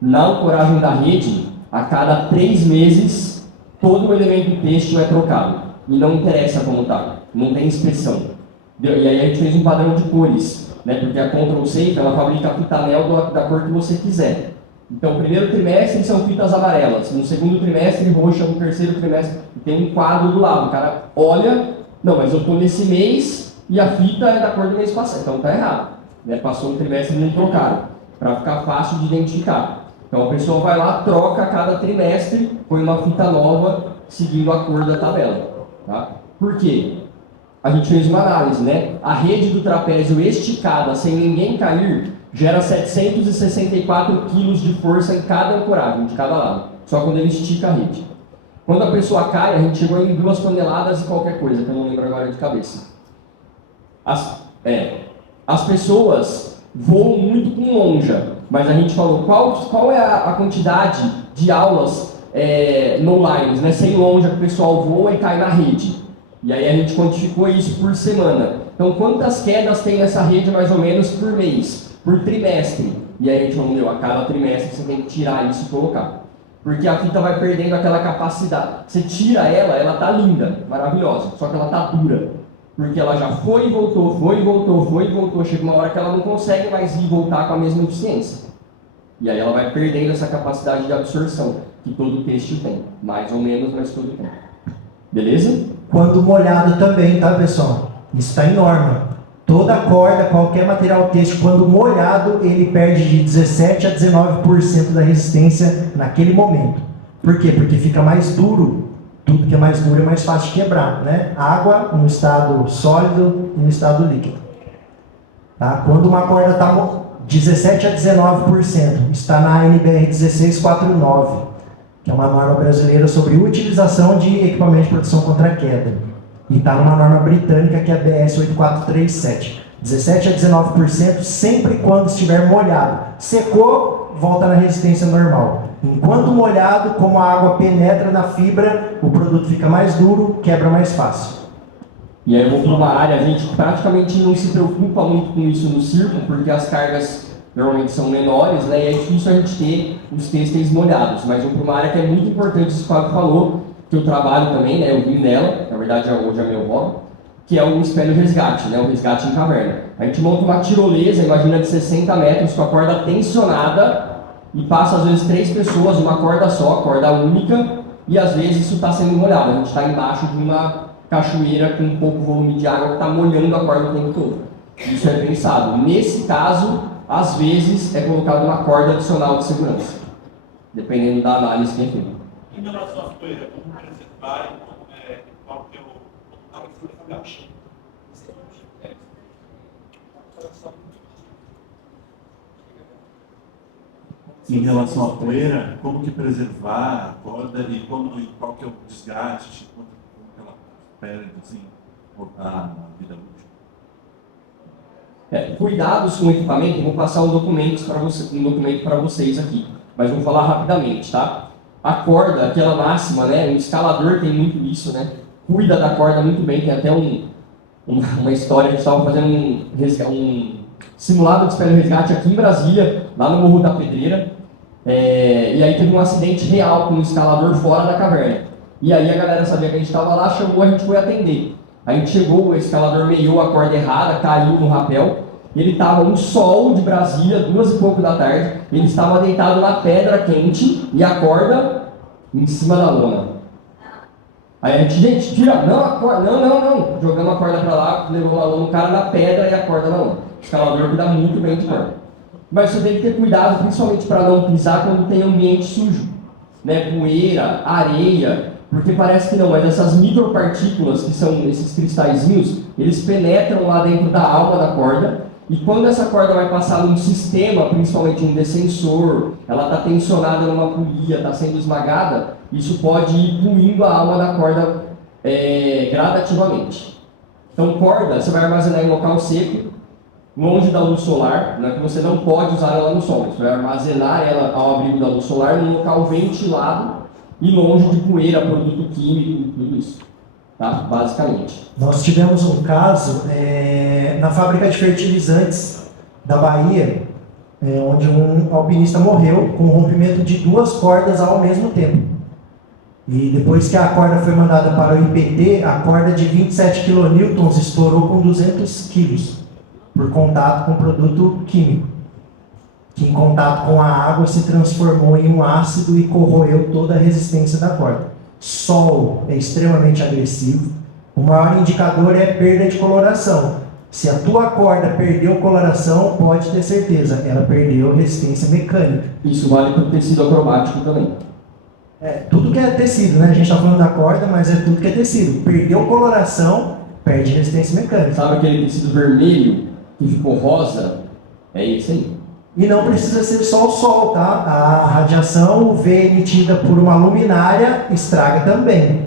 Na ancoragem da rede, a cada 3 meses, todo o elemento têxtil é trocado. E não interessa como está, não tem inspeção. E aí a gente fez um padrão de cores, né? Porque a Control Safe, ela fabrica a fita anel da cor que você quiser. Então, no primeiro trimestre são fitas amarelas, no segundo trimestre roxa, no terceiro trimestre tem um quadro do lado. O cara olha, não, mas eu estou nesse mês e a fita é da cor do mês passado, então está errado. Né? Passou um trimestre e não trocaram, para ficar fácil de identificar. Então a pessoa vai lá, troca a cada trimestre, põe uma fita nova, seguindo a cor da tabela. Tá? Por quê? A gente fez uma análise, né? A rede do trapézio esticada, sem ninguém cair, gera 764 kg de força em cada ancoragem, de cada lado. Só quando ele estica a rede. Quando a pessoa cai, a gente chegou em 2 toneladas e qualquer coisa, que eu não lembro agora de cabeça. As pessoas voam muito com lonja, mas a gente falou qual é a quantidade de aulas no lines, né? Sem lonja que o pessoal voa e cai na rede. E aí a gente quantificou isso por semana. Então, quantas quedas tem nessa rede mais ou menos por mês, por trimestre? E aí a gente falou, a cada trimestre você tem que tirar isso e colocar. Porque a fita vai perdendo aquela capacidade. Você tira ela tá linda, maravilhosa, só que ela tá dura. Porque ela já foi e voltou, foi e voltou, foi e voltou. Chega uma hora que ela não consegue mais ir e voltar com a mesma eficiência. E aí ela vai perdendo essa capacidade de absorção, que todo têxtil tem. Mais ou menos, mas todo tem. Beleza? Quando molhado também, tá, pessoal? Isso está em norma. Toda corda, qualquer material têxtil, quando molhado, ele perde de 17% a 19% da resistência naquele momento. Por quê? Porque fica mais duro. Tudo que é mais duro é mais fácil de quebrar, né? Água no estado sólido e no estado líquido. Tá? Quando uma corda está 17% a 19%, está na ANBR 1649, que é uma norma brasileira sobre utilização de equipamento de proteção contra queda. E está numa norma britânica que é a BS 8437. 17% a 19% sempre quando estiver molhado. Secou, volta na resistência normal. Enquanto molhado, como a água penetra na fibra, o produto fica mais duro, quebra mais fácil. E aí eu vou para uma área, a gente praticamente não se preocupa muito com isso no circo, porque as cargas normalmente são menores, né? E é difícil a gente ter os têxteis molhados. Mas eu vou para uma área que é muito importante, isso que o Fábio falou, que eu trabalho também, né? Eu vim nela, na verdade hoje é meu hobby, que é o espelho resgate, né? O resgate em caverna. A gente monta uma tirolesa, imagina de 60 metros, com a corda tensionada, e passa às vezes 3 pessoas, uma corda só, corda única, e às vezes isso está sendo molhado. A gente está embaixo de uma cachoeira com um pouco volume de água que está molhando a corda o tempo todo. Isso é pensado. Nesse caso, às vezes é colocado uma corda adicional de segurança, dependendo da análise que é feita. Em relação à poeira, como preservar e qual que é o gasto? Em relação à poeira, como que preservar a corda e qual que é o desgaste, como ela perde assim, a vida útil? Cuidados com o equipamento, eu vou passar um documento para vocês aqui, mas vou falar rapidamente, tá? A corda, aquela máxima, né? O escalador tem muito isso, né? Cuida da corda muito bem, tem até uma história, a gente estava fazendo um simulado de espelho resgate aqui em Brasília, lá no Morro da Pedreira, e aí teve um acidente real com um escalador fora da caverna. E aí a galera sabia que a gente estava lá, chamou, a gente foi atender. A gente chegou, o escalador meiou a corda errada, caiu no rapel. Ele estava um sol de Brasília, 2 e pouco da tarde. Ele estava deitado na pedra quente e a corda em cima da lona. Aí a gente tira, não, a corda, não. Jogamos a corda para lá, levou a lona, o cara na pedra e a corda na lona. O escalador cuida muito bem de corda. Mas você tem que ter cuidado, principalmente para não pisar quando tem ambiente sujo, né? Poeira, areia, porque parece que não, mas essas micropartículas, que são esses cristalzinhos, eles penetram lá dentro da alma da corda, e quando essa corda vai passar num sistema, principalmente um descensor, ela está tensionada numa polia, está sendo esmagada, isso pode ir poluindo a alma da corda gradativamente. Então, corda, você vai armazenar em local seco, longe da luz solar, não é que você não pode usar ela no sol, você vai armazenar ela ao abrigo da luz solar num local ventilado e longe de poeira, produto químico, tudo isso, tá? Basicamente. Nós tivemos um caso na fábrica de fertilizantes da Bahia, onde um alpinista morreu com o rompimento de 2 cordas ao mesmo tempo. E depois que a corda foi mandada para o IPT, a corda de 27 kN estourou com 200 kg. Por contato com produto químico, que em contato com a água se transformou em um ácido e corroeu toda a resistência da corda. Sol é extremamente agressivo. O maior indicador é perda de coloração. Se a tua corda perdeu coloração, pode ter certeza, ela perdeu resistência mecânica. Isso vale para o tecido acrobático também. Tudo que é tecido, né? A gente está falando da corda, mas é tudo que é tecido. Perdeu coloração, perde resistência mecânica. Sabe aquele tecido vermelho que ficou rosa? É isso aí. E não precisa ser só o sol, tá? A radiação UV emitida por uma luminária estraga também.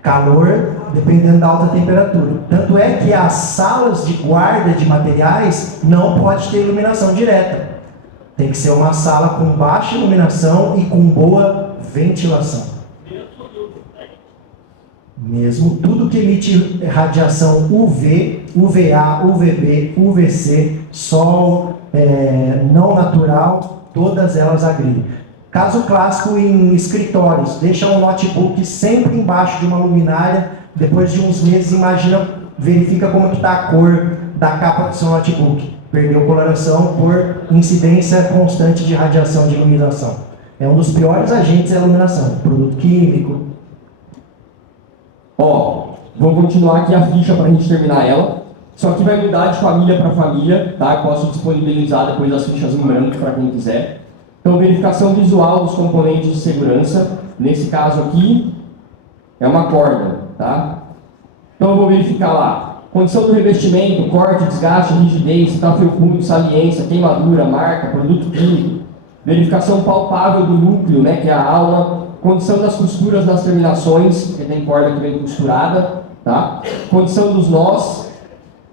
Calor, dependendo da alta temperatura. Tanto é que as salas de guarda de materiais não pode ter iluminação direta. Tem que ser uma sala com baixa iluminação e com boa ventilação. Mesmo tudo que emite radiação UV, UVA, UVB, UVC, sol, não natural, todas elas agridem. Caso clássico em escritórios, deixa um notebook sempre embaixo de uma luminária, depois de uns meses, verifica como está a cor da capa do seu notebook. Perdeu coloração por incidência constante de radiação de iluminação. É um dos piores agentes da iluminação, produto químico. Vou continuar aqui a ficha para a gente terminar ela. Só que vai mudar de família para família, tá? Eu posso disponibilizar depois as fichas em branco para quem quiser. Então, verificação visual dos componentes de segurança. Nesse caso aqui, é uma corda, tá? Então, eu vou verificar lá. Condição do revestimento, corte, desgaste, rigidez, se está felpudo, saliência, queimadura, marca, produto químico. Verificação palpável do núcleo, né, que é a aula. Condição das costuras das terminações, porque tem corda que vem costurada, tá? Condição dos nós.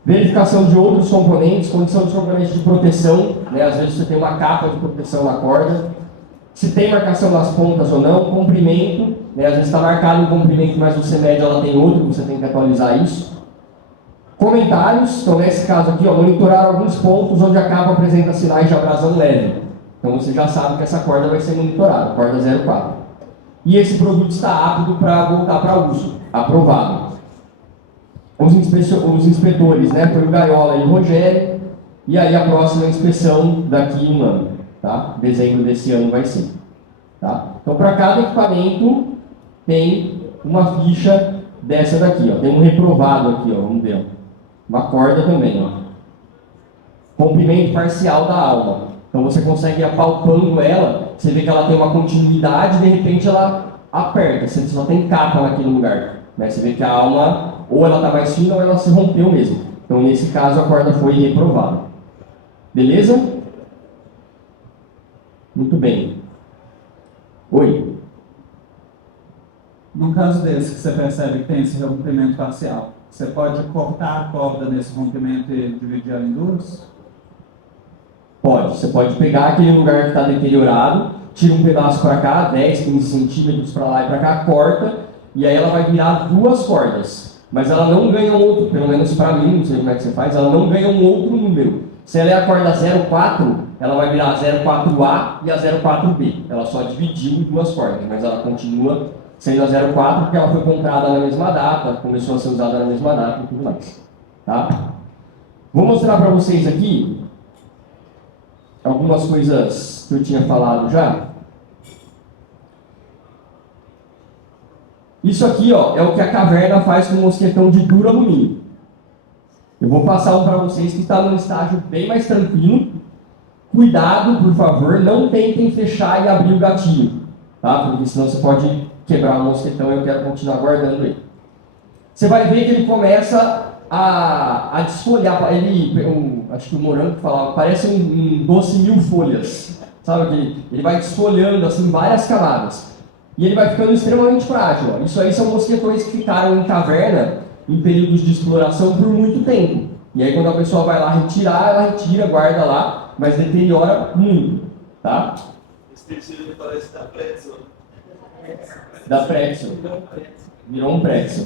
Verificação de outros componentes, condição dos componentes de proteção, né? Às vezes você tem uma capa de proteção na corda. Se tem marcação nas pontas ou não. Comprimento, né? Às vezes está marcado um comprimento, mas você mede, ela tem outro, você tem que atualizar isso. Comentários, então nesse caso aqui, monitorar alguns pontos onde a capa apresenta sinais de abrasão leve. Então você já sabe que essa corda vai ser monitorada, corda 04. E esse produto está apto para voltar para uso, aprovado. Os inspetores, né, foi o Gaiola e o Rogério, e aí a próxima inspeção daqui a um ano, tá? Dezembro desse ano vai ser. Tá? Então para cada equipamento tem uma ficha dessa daqui, ó. Tem um reprovado aqui, ó, vamos ver. Uma corda também, ó. Comprimento parcial da alma. Então você consegue ir apalpando ela, você vê que ela tem uma continuidade, de repente ela aperta, você só tem capa naquele lugar. Né? Você vê que a alma, ou ela está mais fina, ou ela se rompeu mesmo. Então nesse caso a corda foi reprovada. Beleza? Muito bem. Oi. No caso desse que você percebe que tem esse rompimento parcial, você pode cortar a corda nesse rompimento e dividir ela em duas? Pode. Você pode pegar aquele lugar que está deteriorado, tira um pedaço para cá, 10, 15 centímetros para lá e para cá, corta, e aí ela vai virar 2 cordas. Mas ela não ganha um outro, pelo menos para mim, não sei como é que você faz, ela não ganha um outro número. Se ela é a corda 04, ela vai virar a 04A e a 04B. Ela só dividiu em 2 cordas, mas ela continua sendo a 04 porque ela foi comprada na mesma data, começou a ser usada na mesma data e tudo mais. Tá? Vou mostrar para vocês aqui algumas coisas que eu tinha falado já. Isso aqui, ó, é o que a caverna faz com um mosquetão de duro alumínio. Eu vou passar um para vocês que está num estágio bem mais tranquilo. Cuidado, por favor, não tentem fechar e abrir o gatilho, tá? Porque senão você pode quebrar o mosquetão e eu quero continuar guardando ele. Você vai ver que ele começa a desfolhar, acho que o Morango falava, parece um doce 1000 folhas, sabe? Ele vai desfolhando assim várias camadas. E ele vai ficando extremamente frágil. Ó. Isso aí são mosquetões que ficaram em caverna em períodos de exploração por muito tempo. E aí quando a pessoa vai lá retirar, ela retira, guarda lá, mas deteriora muito, tá? Esse terceiro parece da pretzel. Da pretzel. Virou um pretzel.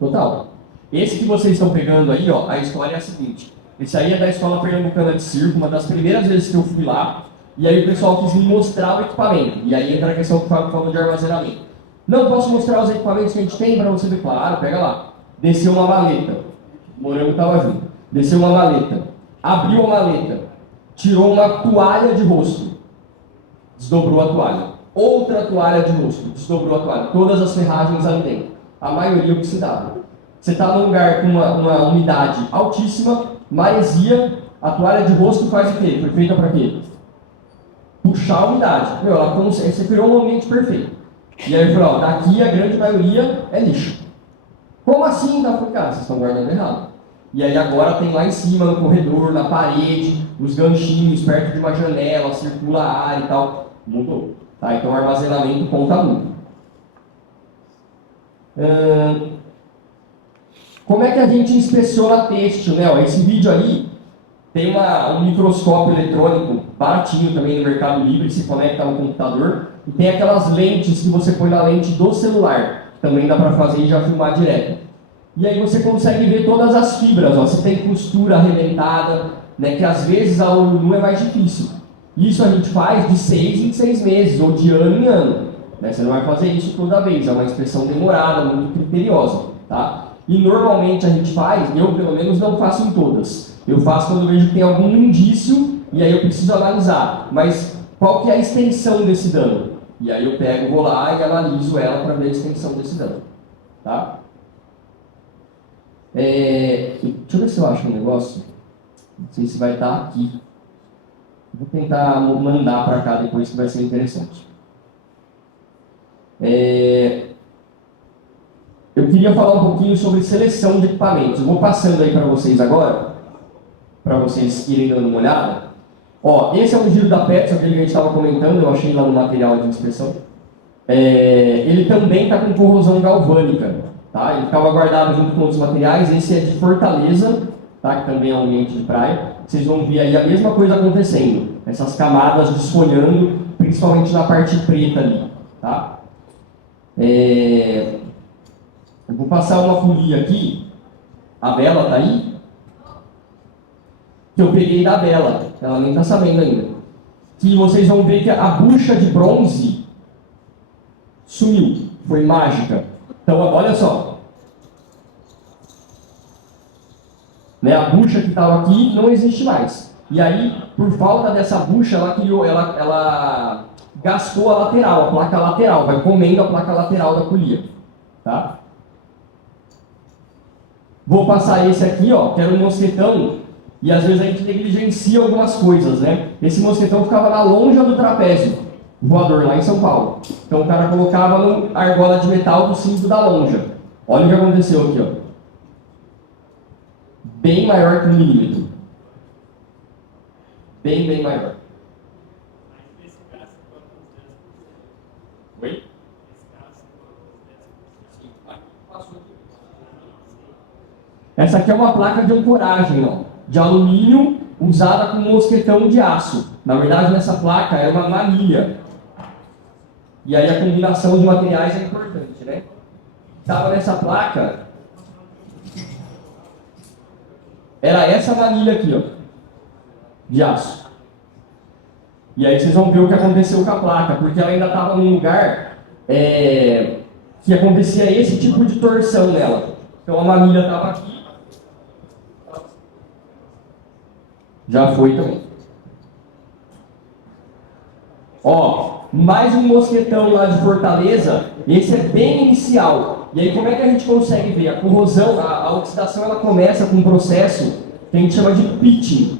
Total. Esse que vocês estão pegando aí, ó, a história é a seguinte. Esse aí é da Escola Pernambucana de Circo, uma das primeiras vezes que eu fui lá. E aí o pessoal quis me mostrar o equipamento. E aí entra a questão que o Fábio falou de armazenamento. Não posso mostrar os equipamentos que a gente tem para você ver? Claro, pega lá. Desceu uma maleta. O Morango estava junto. Desceu uma maleta. Abriu a maleta. Tirou uma toalha de rosto. Desdobrou a toalha. Outra toalha de rosto. Desdobrou a toalha. Todas as ferragens ali dentro. A maioria oxidada. Você está num lugar com uma umidade altíssima, maresia, a toalha de rosto faz o quê? Foi feita para quê? Puxar a umidade. Você criou um ambiente perfeito. E aí eu falei, ó, daqui a grande maioria é lixo. Como assim? Tá? Falei, cara, vocês estão guardando errado. E aí agora tem lá em cima, no corredor, na parede, os ganchinhos perto de uma janela, circula ar e tal. Mudou. Tá? Então o armazenamento conta muito. Como é que a gente inspeciona têxtil, né? Ó, esse vídeo aí tem um microscópio eletrônico baratinho também no Mercado Livre, se conecta no computador. E tem aquelas lentes que você põe na lente do celular, que também dá para fazer e já filmar direto. E aí você consegue ver todas as fibras, ó, se tem costura arrebentada, né, que às vezes a olho nu é mais difícil. Isso a gente faz de 6 em 6 meses, ou de ano em ano. Né? Você não vai fazer isso toda vez, é uma inspeção demorada, muito criteriosa. Tá? E normalmente a gente faz, eu pelo menos não faço em todas. Eu faço quando vejo que tem algum indício, e aí eu preciso analisar. Mas qual que é a extensão desse dano? E aí eu pego, vou lá e analiso ela para ver a extensão desse dano. Tá? Deixa eu ver se eu acho um negócio. Não sei se vai estar aqui. Vou tentar mandar para cá depois, que vai ser interessante. Eu queria falar um pouquinho sobre seleção de equipamentos. Eu vou passando aí para vocês agora, para vocês irem dando uma olhada. Ó, esse é um giro da Petson, aquele que a gente estava comentando, eu achei lá no material de inspeção. Ele também está com corrosão galvânica, tá? Ele ficava guardado junto com outros materiais. Esse é de Fortaleza, tá? Que também é um ambiente de praia. Vocês vão ver aí a mesma coisa acontecendo. Essas camadas desfolhando, principalmente na parte preta ali, tá? Eu vou passar uma folia aqui. A Bela está aí? Que eu peguei da Bela, ela nem está sabendo ainda. Que vocês vão ver que a bucha de bronze sumiu, foi mágica. Então, olha só. Né, a bucha que estava aqui não existe mais. E aí, por falta dessa bucha, ela gastou a lateral, a placa lateral, vai comendo a placa lateral da folia. Tá? Vou passar esse aqui, ó, que era um mosquetão. E às vezes a gente negligencia algumas coisas, né? Esse mosquetão ficava na lonja do trapézio voador, lá em São Paulo. Então o cara colocava na argola de metal do cinto da lonja. Olha o que aconteceu aqui, ó. Bem maior que 1 milímetro. Bem maior. Oi? Essa aqui é uma placa de ancoragem, ó, de alumínio usada com mosquetão de aço. Na verdade, nessa placa é uma manilha. E aí a combinação de materiais é importante, né? Estava nessa placa, era essa manilha aqui, ó, de aço. E aí vocês vão ver o que aconteceu com a placa, porque ela ainda estava num lugar que acontecia esse tipo de torção nela. Então a manilha estava aqui. Já foi também. Ó, mais um mosquetão lá de Fortaleza, esse é bem inicial. E aí como é que a gente consegue ver? A corrosão, a oxidação, ela começa com um processo que a gente chama de pitching.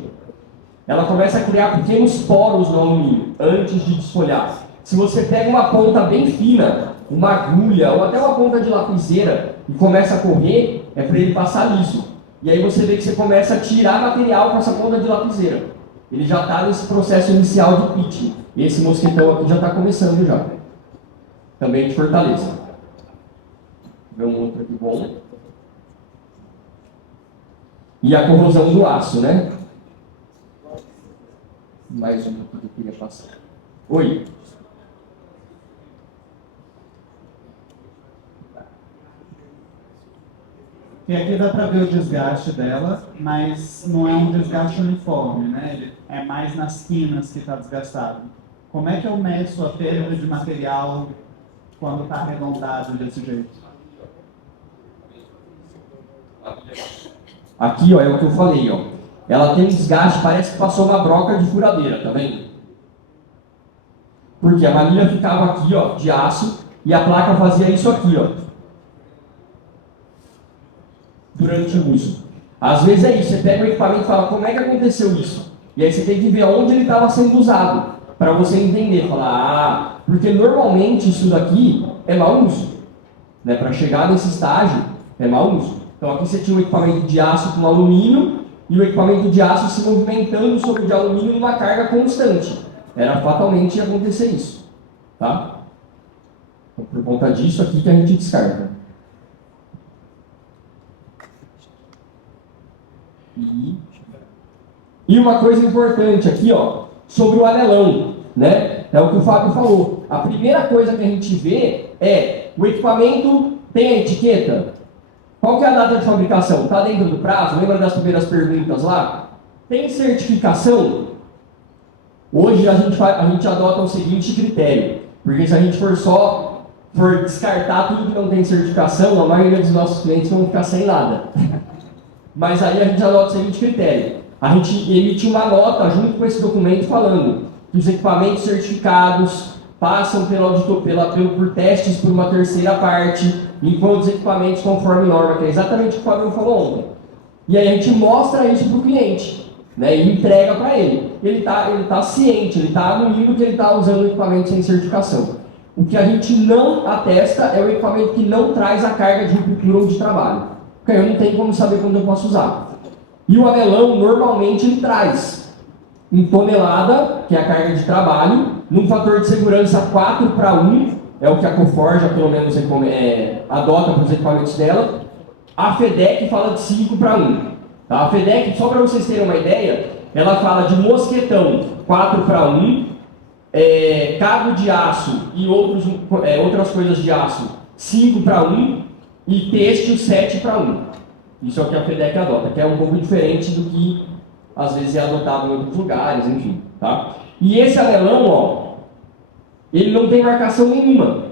Ela começa a criar pequenos poros no alumínio, antes de desfolhar. Se você pega uma ponta bem fina, uma agulha, ou até uma ponta de lapiseira, e começa a correr, é para ele passar liso. E aí você vê que você começa a tirar material com essa ponta de lapiseira. Ele já está nesse processo inicial de pitching. Esse mosquetão aqui já está começando já. Também de Fortaleza. Vê um outro aqui bom. E a corrosão do aço, né? Mais um que eu queria passar. Oi. E aqui dá para ver o desgaste dela, mas não é um desgaste uniforme, né? Ele é mais nas quinas que está desgastado. Como é que eu meço a perda de material quando está arredondado desse jeito? Aqui, ó, é o que eu falei, ó. Ela tem um desgaste, parece que passou uma broca de furadeira, tá vendo? Porque a manilha ficava aqui, ó, de aço, e a placa fazia isso aqui, ó. Durante o uso. Às vezes é isso, você pega o equipamento e fala, como é que aconteceu isso? E aí você tem que ver onde ele estava sendo usado, para você entender, falar, porque normalmente isso daqui é mau uso. Né? Para chegar nesse estágio, é mau uso. Então aqui você tinha um equipamento de aço com alumínio, e o equipamento de aço se movimentando sobre o de alumínio numa carga constante. Era fatalmente acontecer isso. Tá? Então, por conta disso aqui que a gente descarta. E uma coisa importante aqui, ó, sobre o anelão, né? É o que o Fábio falou. A primeira coisa que a gente vê é o equipamento tem a etiqueta. Qual que é a data de fabricação? Está dentro do prazo? Lembra das primeiras perguntas lá? Tem certificação? Hoje a gente adota o seguinte critério, porque se a gente for descartar tudo que não tem certificação, a maioria dos nossos clientes vão ficar sem nada. Mas aí a gente adota o seguinte critério. A gente emite uma nota junto com esse documento falando que os equipamentos certificados passam por testes por uma terceira parte, enquanto os equipamentos conforme norma, que é exatamente o que o Fábio falou ontem. E aí a gente mostra isso para o cliente, né, e entrega para ele. Ele tá ciente, ele está anuindo que ele está usando o equipamento sem certificação. O que a gente não atesta é o equipamento que não traz a carga de ruptura ou de trabalho. Porque eu não tenho como saber quando eu posso usar. E o anelão, normalmente, ele traz 1 tonelada, que é a carga de trabalho, num fator de segurança 4:1, é o que a Coforja, pelo menos, adota para os equipamentos dela. A FEDEC fala de 5:1. Tá? A FEDEC, só para vocês terem uma ideia, ela fala de mosquetão 4:1, cabo de aço e outras coisas de aço 5:1 e têxtil 7:1. Isso é o que a FEDEC adota, que é um pouco diferente do que às vezes é adotado em outros lugares, enfim. Tá? E esse anelão, ó, ele não tem marcação nenhuma,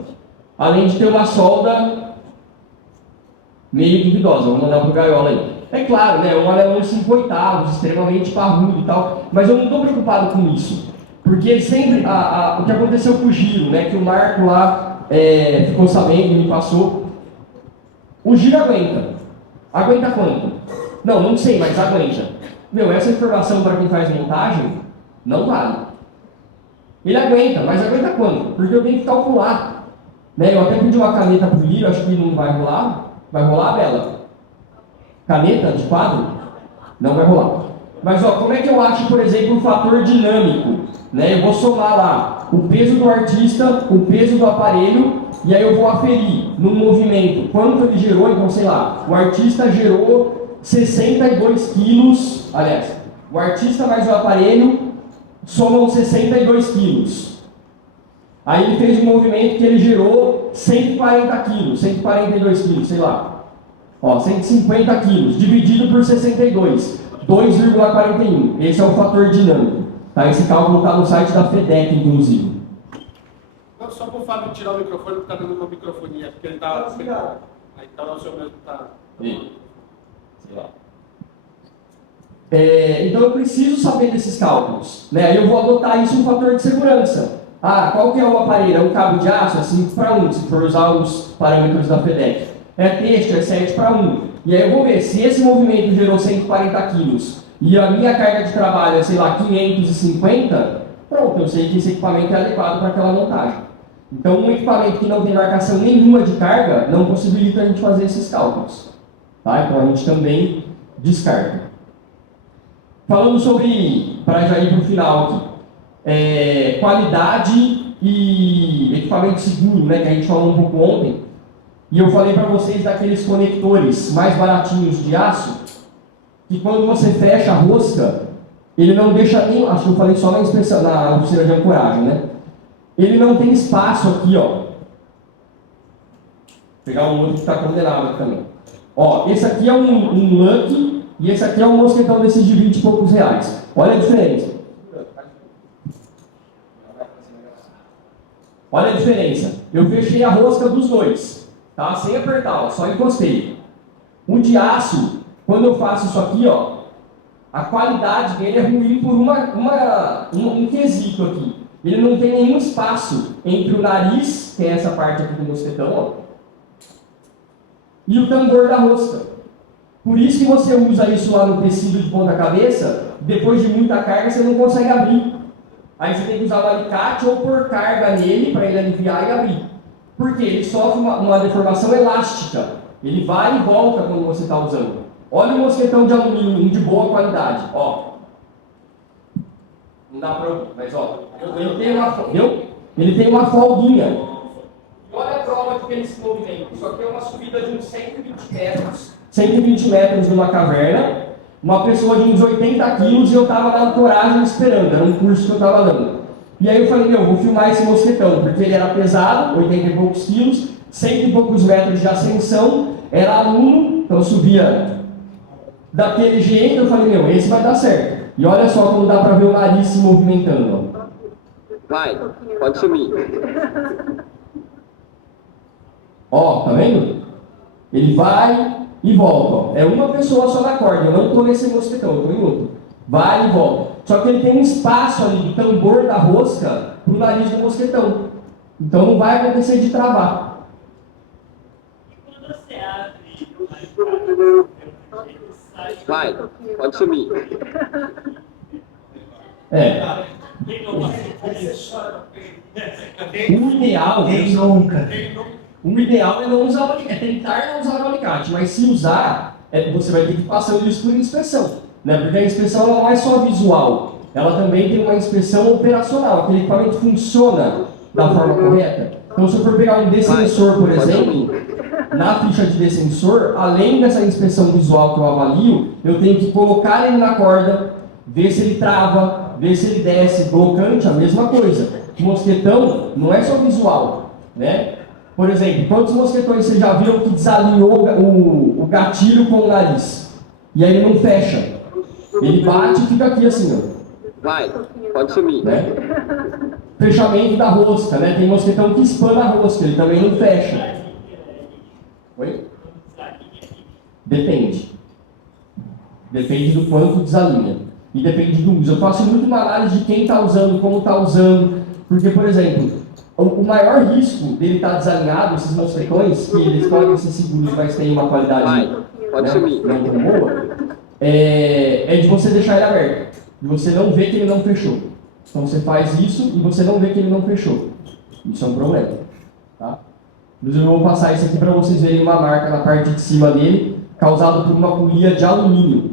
além de ter uma solda meio duvidosa. Vamos mandar pro Gaiola aí. É claro, né, um anelão 5/8, extremamente parrudo e tal, mas eu não estou preocupado com isso, porque sempre o que aconteceu com o giro, né, que o Marco lá ficou sabendo e me passou, o giro aguenta. Aguenta quanto? Não sei, mas aguenta. Meu, essa informação para quem faz montagem não vale. Ele aguenta, mas aguenta quanto? Porque eu tenho que calcular. Né? Eu até pedi uma caneta para o Lírio, acho que não vai rolar. Vai rolar, Bela? Caneta de quadro? Não vai rolar. Mas ó, como é que eu acho, por exemplo, o fator dinâmico? Né? Eu vou somar lá o peso do artista, o peso do aparelho, e aí eu vou aferir no movimento quanto ele gerou. Então, sei lá, o artista gerou 62 quilos, aliás, o artista mais o aparelho somam 62 quilos. Aí ele fez um movimento que ele gerou 140 quilos, 142 quilos, sei lá. Ó, 150 quilos, dividido por 62, 2,41. Esse é o fator dinâmico. Tá? Esse cálculo está no site da FEDEC, inclusive. Não, só para o Fábio tirar o microfone, porque está dando uma microfonia, porque ele está... Aí então o senhor mesmo está... Sei lá. Então eu preciso saber desses cálculos. Né? Aí eu vou adotar isso um fator de segurança. Ah, qual que é o aparelho? É um cabo de aço? É 5:1, se for usar os parâmetros da FEDEC. É têxtil, é 7:1. E aí eu vou ver, se esse movimento gerou 140 quilos e a minha carga de trabalho é, sei lá, 550, pronto, eu sei que esse equipamento é adequado para aquela montagem. Então, um equipamento que não tem marcação nenhuma de carga não possibilita a gente fazer esses cálculos. Tá? Então, a gente também descarta. Falando sobre, para já ir para o final aqui, qualidade e equipamento seguro, né, que a gente falou um pouco ontem. E eu falei para vocês daqueles conectores mais baratinhos de aço, que quando você fecha a rosca, ele não deixa nem, acho que eu falei só na inspeção, na oficina de ancoragem, né? Ele não tem espaço aqui, ó. Vou pegar um outro que está condenado aqui também. Ó, esse aqui é um Lucky e esse aqui é um mosquetão desses de 20 e poucos reais. Olha a diferença. Olha a diferença. Eu fechei a rosca dos dois, tá? Sem apertar, ó, só encostei. O de aço, quando eu faço isso aqui, ó, a qualidade dele é ruim por um quesito aqui. Ele não tem nenhum espaço entre o nariz, que é essa parte aqui do mosquetão, ó, e o tambor da rosca. Por isso que você usa isso lá no tecido de ponta cabeça, depois de muita carga você não consegue abrir. Aí você tem que usar o alicate ou pôr carga nele para ele aliviar e abrir. Por quê? Ele sofre uma deformação elástica. Ele vai e volta quando você está usando. Olha o mosquetão de alumínio de boa qualidade, ó. Não dá para ouvir, mas ó, ele tem uma folguinha. Olha a prova de que ele se movimenta. Isso aqui é uma subida de uns 120 metros numa caverna. Uma pessoa de uns 80 quilos e eu estava na ancoragem esperando, era um curso que eu estava dando. E aí eu falei, vou filmar esse mosquetão, porque ele era pesado, 80 e poucos quilos, 100 e poucos metros de ascensão, era aluno, então subia daquele jeito, eu falei, esse vai dar certo. E olha só como dá para ver o nariz se movimentando. Ó. Vai, pode sumir. Ó, tá vendo? Ele vai e volta. Ó. É uma pessoa só na corda, eu não estou nesse mosquetão, eu estou em outro. Vai e volta. Só que ele tem um espaço ali do tambor da rosca para o nariz do mosquetão. Então não vai acontecer de travar. E quando você abre, vai, pode sumir. O ideal é não usar o alicate, é tentar não usar o alicate, mas se usar, você vai ter que passar isso por inspeção, né? Porque a inspeção não é só visual, ela também tem uma inspeção operacional, aquele equipamento funciona da forma correta. Então, se eu for pegar um descensor, por exemplo, na ficha de descensor, além dessa inspeção visual que eu avalio, eu tenho que colocar ele na corda, ver se ele trava, ver se ele desce, blocante, a mesma coisa. O mosquetão não é só visual, né? Por exemplo, quantos mosquetões você já viu que desalinhou o gatilho com o nariz? E aí ele não fecha. Ele bate e fica aqui assim, ó. Vai, pode sumir. Né? Fechamento da rosca, né? Tem mosquetão que espana a rosca, ele também não fecha. Oi? Depende. Depende do quanto desalinha. E depende do uso. Eu faço muito uma análise de quem está usando, como está usando. Porque, por exemplo, o maior risco dele estar desalinhado, esses mosquetões, que eles podem ser seguros, mas têm uma qualidade não tão boa, é de você deixar ele aberto. De você não ver que ele não fechou. Então você faz isso e você não vê que ele não fechou. Isso é um problema. Tá? Inclusive eu vou passar isso aqui para vocês verem uma marca na parte de cima dele, causada por uma polia de alumínio.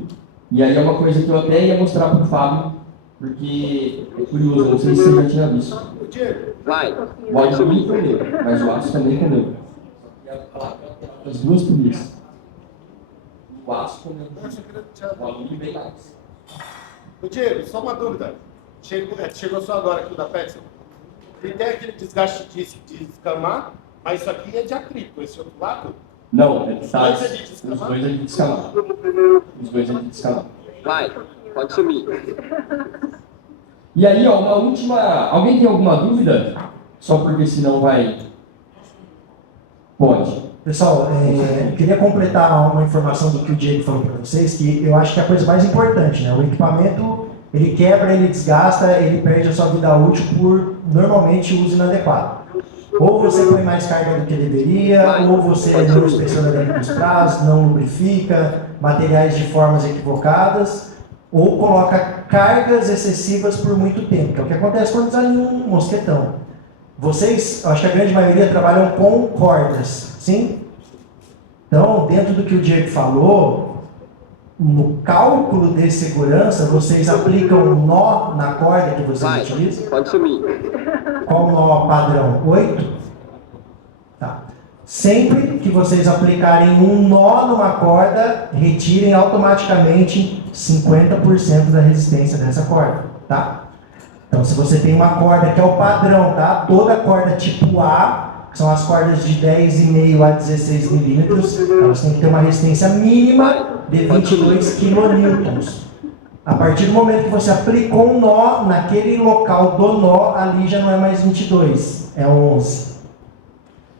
E aí é uma coisa que eu até ia mostrar para o Fábio, porque é curioso, não sei se você já tinha visto. Vai, o alumínio comeu, mas o aço também comeu. As duas polias. O aço comeu, o alumínio bem mais. Ô Diego, só uma dúvida. Chegou só agora aqui da Petson. Ele tem aquele desgaste de escamar, mas isso aqui é de atrito, esse outro lado? Não, os dois é de descamar. Os dois é de descamar. Vai, pode sumir. E aí, ó, uma última... Alguém tem alguma dúvida? Só porque senão vai... Pode. Pessoal, queria completar uma informação do que o Diego falou para vocês, que eu acho que é a coisa mais importante, né? O equipamento, ele quebra, ele desgasta, ele perde a sua vida útil por normalmente uso inadequado. Ou você põe mais carga do que deveria, ou você não inspeciona dentro dos prazos, não lubrifica, materiais de formas equivocadas, ou coloca cargas excessivas por muito tempo, que é o que acontece quando desalinha um mosquetão. Vocês, acho que a grande maioria trabalham com cordas, sim? Então, dentro do que o Diego falou, no cálculo de segurança, vocês aplicam um nó na corda que vocês utilizam? Pode sumir. Qual o nó padrão? 8? Tá. Sempre que vocês aplicarem um nó numa corda, retirem automaticamente 50% da resistência dessa corda, tá? Então, se você tem uma corda que é o padrão, tá? Toda corda tipo A, que são as cordas de 10,5 a 16 milímetros, elas têm que ter uma resistência mínima de 22 kN. A partir do momento que você aplicou um nó, naquele local do nó, ali já não é mais 22, é 11.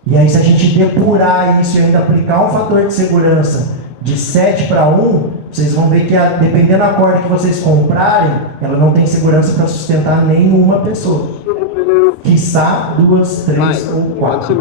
E aí, se a gente depurar isso e ainda aplicar um fator de segurança de 7 para 1, vocês vão ver que, dependendo da corda que vocês comprarem, ela não tem segurança para sustentar nenhuma pessoa. Quiçá 2, 3 ou 4.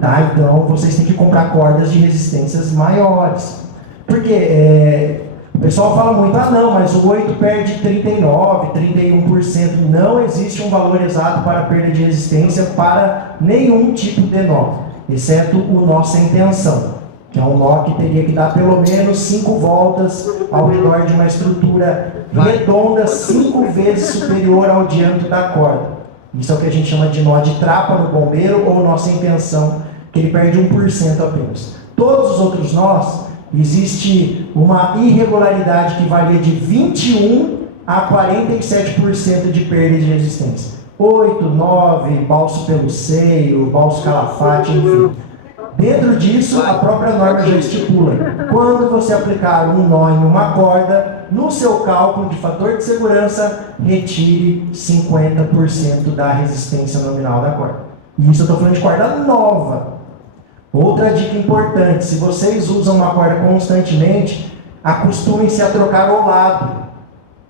Tá? Então, vocês têm que comprar cordas de resistências maiores. Porque o pessoal fala muito, não, mas o 8 perde 39%, 31%. Não existe um valor exato para perda de resistência para nenhum tipo de nó, exceto o nó sem tensão, que é um nó que teria que dar pelo menos 5 voltas ao redor de uma estrutura redonda 5 vezes superior ao diâmetro da corda. Isso é o que a gente chama de nó de trapa no bombeiro ou nó sem tensão, que ele perde 1% apenas. Todos os outros nós, existe uma irregularidade que varia de 21% a 47% de perda de resistência. 8, 9, balso pelo seio, balso calafate, enfim. Dentro disso, a própria norma já estipula. Quando você aplicar um nó em uma corda, no seu cálculo de fator de segurança, retire 50% da resistência nominal da corda. E isso eu estou falando de corda nova. Outra dica importante, se vocês usam uma corda constantemente, acostumem-se a trocar o lado.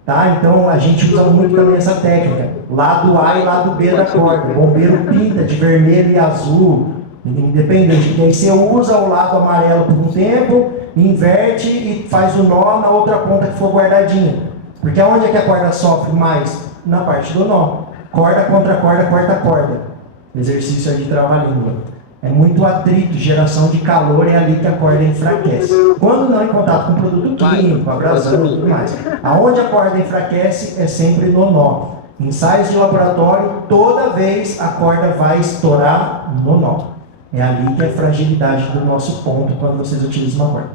Tá? Então a gente usa muito também essa técnica, lado A e lado B da corda. O bombeiro pinta de vermelho e azul, independente, porque aí você usa o lado amarelo por um tempo, inverte e faz o nó na outra ponta que for guardadinha. Porque aonde é que a corda sofre mais? Na parte do nó. Corda contra corda, corta corda. Exercício aí de trava-língua. É muito atrito, geração de calor, é ali que a corda enfraquece. Quando não em contato com produto químico, abrasando e tudo mais. Aonde a corda enfraquece é sempre no nó. Ensaios de laboratório, toda vez a corda vai estourar no nó. É ali que é a fragilidade do nosso ponto quando vocês utilizam uma corda.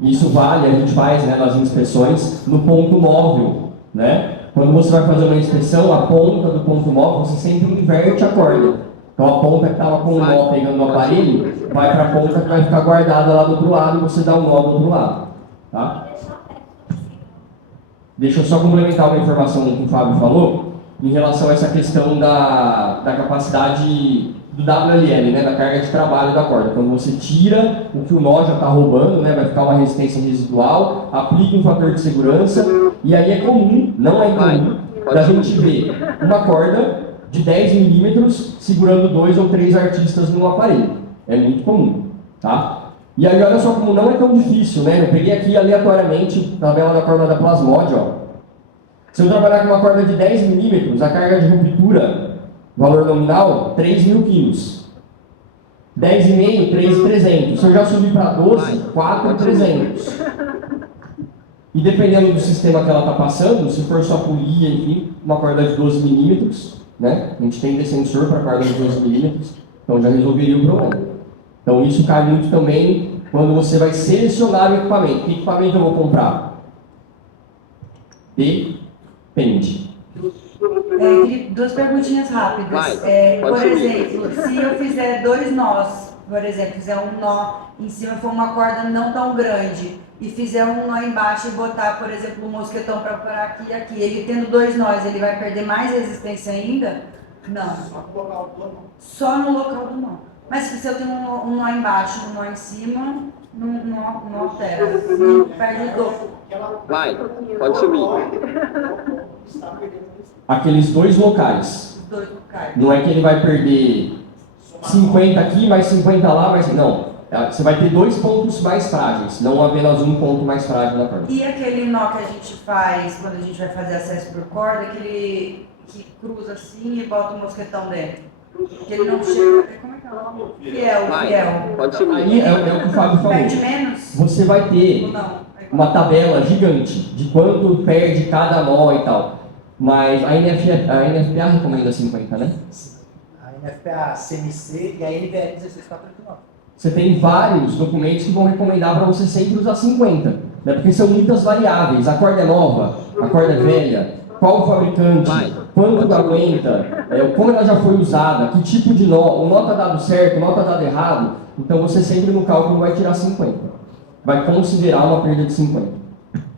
Isso vale, a gente faz, né, nas inspeções no ponto móvel, né? Quando você vai fazer uma inspeção, a ponta do ponto móvel, você sempre inverte a corda. Então a ponta que estava com o nó pegando no aparelho, vai para a ponta que vai ficar guardada lá do outro lado e você dá um nó do outro lado. Tá? Deixa eu só complementar uma informação que o Fábio falou, em relação a essa questão da capacidade do WLL, né, da carga de trabalho da corda. Quando você tira o que o nó já está roubando, né, vai ficar uma resistência residual, aplica um fator de segurança, e aí é comum, não é incomum, da gente ver uma corda de 10 milímetros segurando 2 ou 3 artistas no aparelho. É muito comum, tá? E aí olha só como não é tão difícil, né? Eu peguei aqui aleatoriamente a tabela da corda da Plasmod, ó. Se eu trabalhar com uma corda de 10 milímetros, a carga de ruptura, valor nominal, 3.000 quilos. 10,5, 3.300. Se eu já subir para 12, 4.300. E dependendo do sistema que ela está passando, se for só polia, enfim, uma corda de 12 milímetros, né? A gente tem descensor para corda de 12 milímetros, então já resolveria o problema. Então isso cai muito também quando você vai selecionar o equipamento. Que equipamento eu vou comprar? Depende. Duas perguntinhas rápidas. Por exemplo, se eu fizer 2 nós, por exemplo, fizer um nó em cima, for uma corda não tão grande, e fizer um nó embaixo e botar, por exemplo, um mosquetão para parar aqui e aqui, ele tendo 2 nós, ele vai perder mais resistência ainda? Não. Só no local do nó. Mas se eu tenho um nó embaixo e um nó em cima, não altera. Perde o dobro. Pode subir. Aqueles 2 locais. dois não caem. Não é que ele vai perder 50 aqui, mais 50 lá, mas não. Você vai ter 2 pontos mais frágeis, não apenas um ponto mais frágil na corda. E aquele nó que a gente faz quando a gente vai fazer acesso por corda, aquele que cruza assim e bota o mosquetão dentro? Que ele não chega. Como é que é o nome? Fiel. Pode ser. Aí é o que o Fábio falou. Perde menos? Você vai ter Ou não? uma tabela gigante de quanto perde cada nó e tal. Mas a NFPA recomenda 50, né? A NFPA, a CMC e a NBR 16489. Você tem vários documentos que vão recomendar para você sempre usar 50, né? Porque são muitas variáveis. A corda é nova, a corda é velha, qual o fabricante, quanto aguenta, como ela já foi usada, que tipo de nó, o nó está dado certo, o nó está dado errado. Então você sempre no cálculo vai tirar 50. Vai considerar uma perda de 50.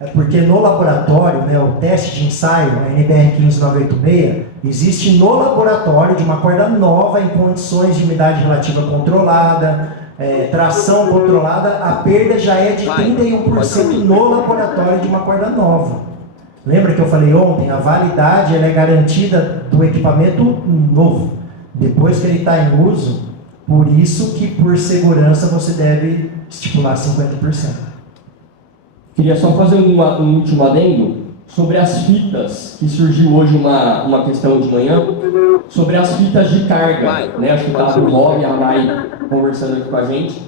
É porque no laboratório, né, o teste de ensaio, a NBR 15986, existe no laboratório de uma corda nova em condições de umidade relativa controlada, tração controlada, a perda já é de 31% no laboratório de uma corda nova. Lembra que eu falei ontem? A validade ela é garantida do equipamento novo, depois que ele está em uso, por isso que por segurança você deve estipular 50%. Queria só fazer um último adendo sobre as fitas, que surgiu hoje uma questão de manhã, sobre as fitas de carga, né? Acho que estava o Rob e a Rai conversando aqui com a gente,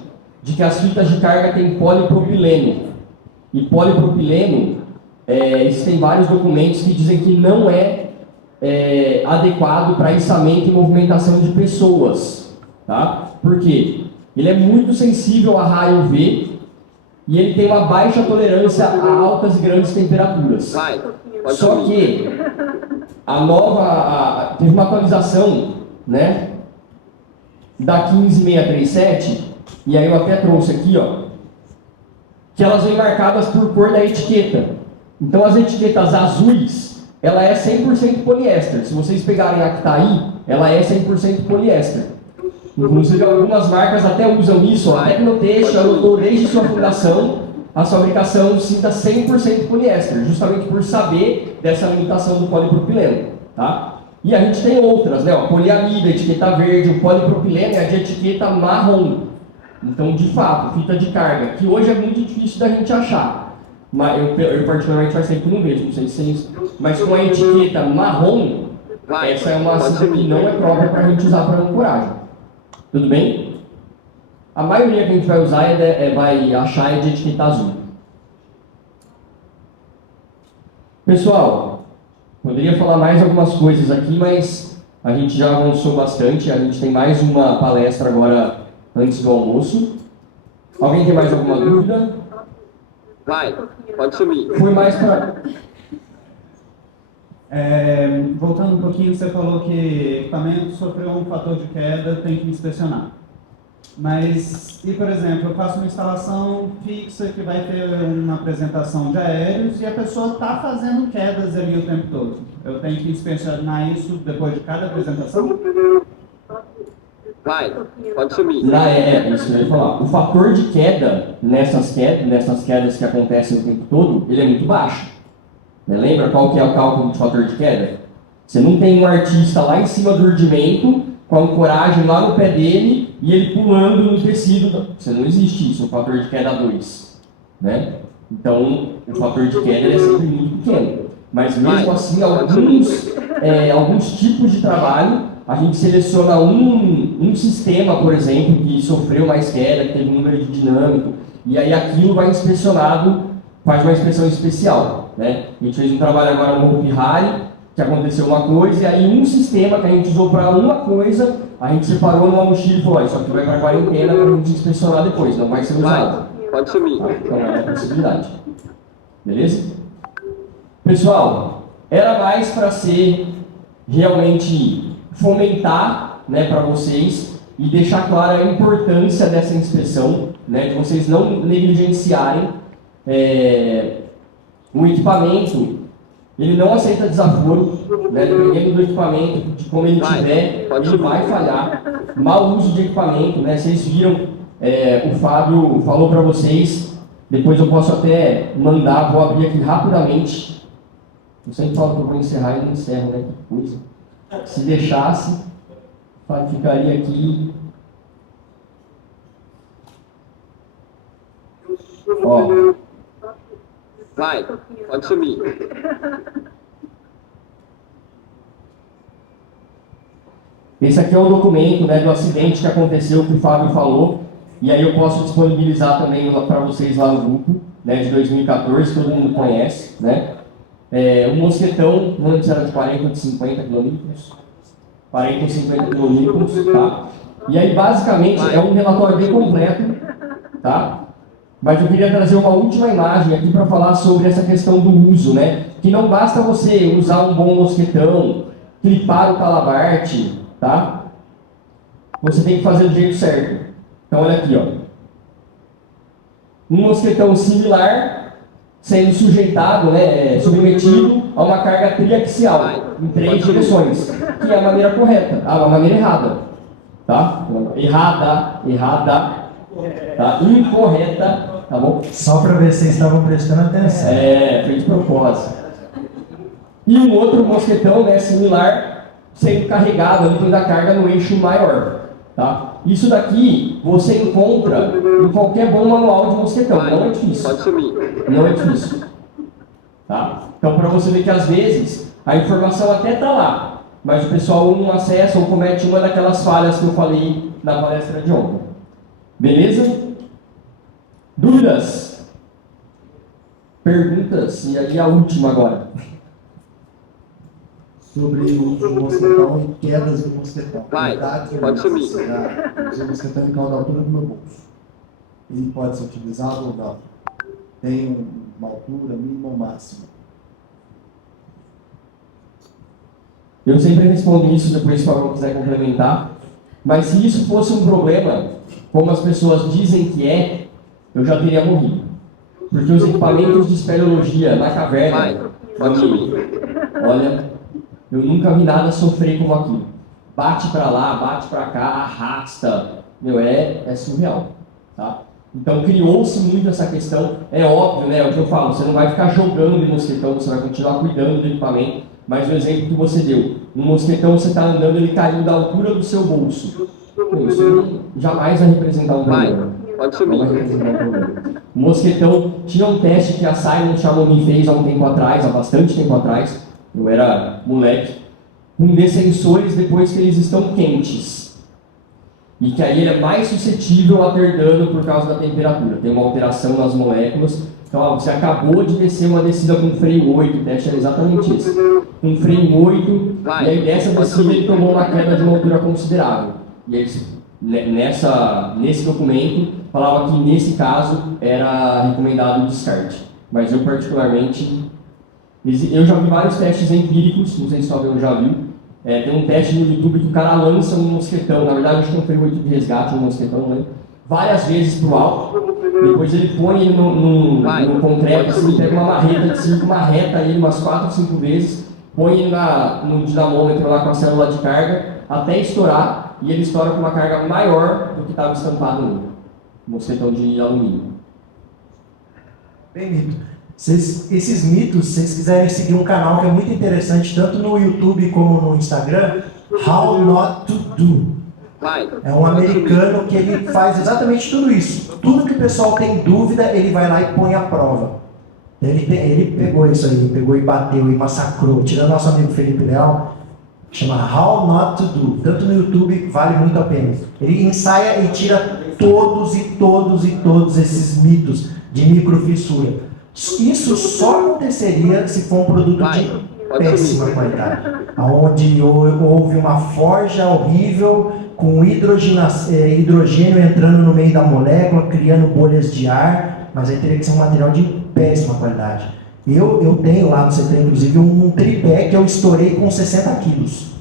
de que as fitas de carga têm polipropileno. E polipropileno, existem vários documentos que dizem que não é adequado para içamento e movimentação de pessoas, tá? Por quê? Ele é muito sensível a raio UV, e ele tem uma baixa tolerância a altas e grandes temperaturas. Só que teve uma atualização, né, da 15637, e aí eu até trouxe aqui, ó, que elas vêm marcadas por cor da etiqueta. Então as etiquetas azuis, ela é 100% poliéster. Se vocês pegarem a que está aí, ela é 100% poliéster. Inclusive, algumas marcas até usam isso. A Tecnotest adotou desde sua fundação a fabricação de cinta 100% poliéster, justamente por saber dessa limitação do polipropileno. Tá? E a gente tem outras, né? O poliamida, etiqueta verde, o polipropileno é de etiqueta marrom. Então, de fato, fita de carga, que hoje é muito difícil da gente achar. Mas eu particularmente faz tempo que não vejo, não sei se vocês... Mas com a etiqueta marrom, essa é uma cinta que não é própria para a gente usar para ancoragem. Tudo bem? A maioria que a gente vai usar vai achar de etiqueta azul. Pessoal, poderia falar mais algumas coisas aqui, mas a gente já avançou bastante. A gente tem mais uma palestra agora antes do almoço. Alguém tem mais alguma dúvida? Pode subir. Foi mais para... Voltando um pouquinho, você falou que equipamento sofreu um fator de queda, tem que inspecionar. Mas, e por exemplo, eu faço uma instalação fixa que vai ter uma apresentação de aéreos e a pessoa está fazendo quedas ali o tempo todo. Eu tenho que inspecionar isso depois de cada apresentação? Pode subir. Isso que eu ia falar. O fator de queda nessas quedas que acontecem o tempo todo, ele é muito baixo. Lembra qual que é o cálculo de fator de queda? Você não tem um artista lá em cima do rudimento, com a ancoragem lá no pé dele, e ele pulando no tecido. Você não existe isso, o fator de queda 2. Né? Então, o fator de queda é sempre muito pequeno. Mas mesmo assim, alguns tipos de trabalho, a gente seleciona um sistema, por exemplo, que sofreu mais queda, que teve um número de dinâmico, e aí aquilo vai inspecionado, faz uma inspeção especial. Né? A gente fez um trabalho agora no Hopi Hari, que aconteceu uma coisa, e aí um sistema que a gente usou para uma coisa, a gente separou numa mochila e falou, isso aqui vai para a quarentena para a gente inspecionar depois, não vai ser usado. Pode sumir. Tá? Então é uma possibilidade. Beleza? Pessoal, era mais para ser realmente fomentar, né, para vocês e deixar clara a importância dessa inspeção, né, de vocês não negligenciarem o equipamento. Ele não aceita desaforo, né? Dependendo do equipamento, de como ele tiver, ele vai falhar. Mau uso de equipamento, né? Vocês viram, o Fábio falou para vocês, depois eu posso até mandar, vou abrir aqui rapidamente. Eu sempre falo que eu vou encerrar e não encerro, né? Que coisa. Se deixasse, ficaria aqui. Ó. Vai, pode subir. Esse aqui é o documento, né, do acidente que aconteceu, que o Fábio falou. E aí eu posso disponibilizar também para vocês lá no grupo, né, de 2014, todo mundo conhece, né? O mosquetão, antes era de 40 ou de 50 quilômetros. 40 ou 50 quilômetros, tá? E aí, basicamente, é um relatório bem completo, tá? Mas eu queria trazer uma última imagem aqui para falar sobre essa questão do uso, né? Que não basta você usar um bom mosquetão, clipar o talabarte, tá? Você tem que fazer do jeito certo. Então, olha aqui, ó. Um mosquetão similar sendo sujeitado, né, submetido a uma carga triaxial em 3 direções, que é a maneira correta, a maneira errada, tá? Errada, tá? Incorreta, tá bom? Só para ver se vocês estavam prestando atenção. Foi de propósito. E um outro mosquetão, né, similar, sendo carregado ali dentro da carga no eixo maior, tá? Isso daqui você encontra em qualquer bom manual de mosquetão, não é difícil. Pode sumir. Não é difícil. Tá? Então, para você ver que às vezes a informação até está lá, mas o pessoal não acessa ou comete uma daquelas falhas que eu falei na palestra de ontem. Beleza? Dúvidas? Perguntas? E aí a última agora. Sobre o uso do mosquetão e quedas do mosquetão. Pode sumir. O mosquetão fica da altura do meu bolso. Ele pode ser utilizado ou não? Tem uma altura mínima ou máxima? Eu sempre respondo isso, depois se alguém quiser complementar. Mas se isso fosse um problema, como as pessoas dizem que é, eu já teria morrido. Porque os equipamentos de espeleologia na caverna, olha, eu nunca vi nada sofrer como aquilo. Bate para lá, bate para cá, arrasta. É surreal, tá? Então criou-se muito essa questão. É óbvio, né? É o que eu falo, você não vai ficar jogando de mosquetão, você vai continuar cuidando do equipamento. Mas o exemplo que você deu, um mosquetão você está andando, ele caiu da altura do seu bolso. Isso jamais vai representar um problema. Pode subir. O mosquetão tinha um teste que a Simon Chamonix fez há um tempo atrás, há bastante tempo atrás. Eu era moleque, com descensores depois que eles estão quentes. E que aí ele é mais suscetível a ter dano por causa da temperatura. Tem uma alteração nas moléculas. Então, você acabou de descer uma descida com freio 8, o teste era exatamente isso. Com freio 8, e aí dessa descida ele tomou uma queda de uma altura considerável. E aí, nesse documento, falava que nesse caso era recomendado o descarte. Mas eu particularmente... Eu já vi vários testes empíricos, não sei se alguém já viu. Tem um teste no YouTube que o cara lança um mosquetão, na verdade acho que é um freio 8 de resgate, um mosquetão, não lembro, várias vezes pro alto, depois ele põe ele no concreto, assim, pega uma marreta de 5, marreta ele umas 4 ou 5 vezes, põe ele no dinamômetro lá com a célula de carga, até estourar, e ele estoura com uma carga maior do que estava estampado no mosquetão de alumínio. Bem mito. Esses mitos, se vocês quiserem seguir um canal que é muito interessante, tanto no YouTube como no Instagram, How Not to Do. É um americano que ele faz exatamente tudo isso. Tudo que o pessoal tem dúvida, ele vai lá e põe à prova. Ele pegou isso aí, pegou e bateu e massacrou. Tirando nosso amigo Felipe Leal, chama How Not to Do. Tanto no YouTube, vale muito a pena. Ele ensaia e tira todos esses mitos de microfissura. Isso só aconteceria se for um produto de péssima qualidade, onde houve uma forja horrível com hidrogênio entrando no meio da molécula, criando bolhas de ar, mas aí teria que ser um material de péssima qualidade. Eu tenho lá no CT, inclusive, um tripé que eu estourei com 60 quilos.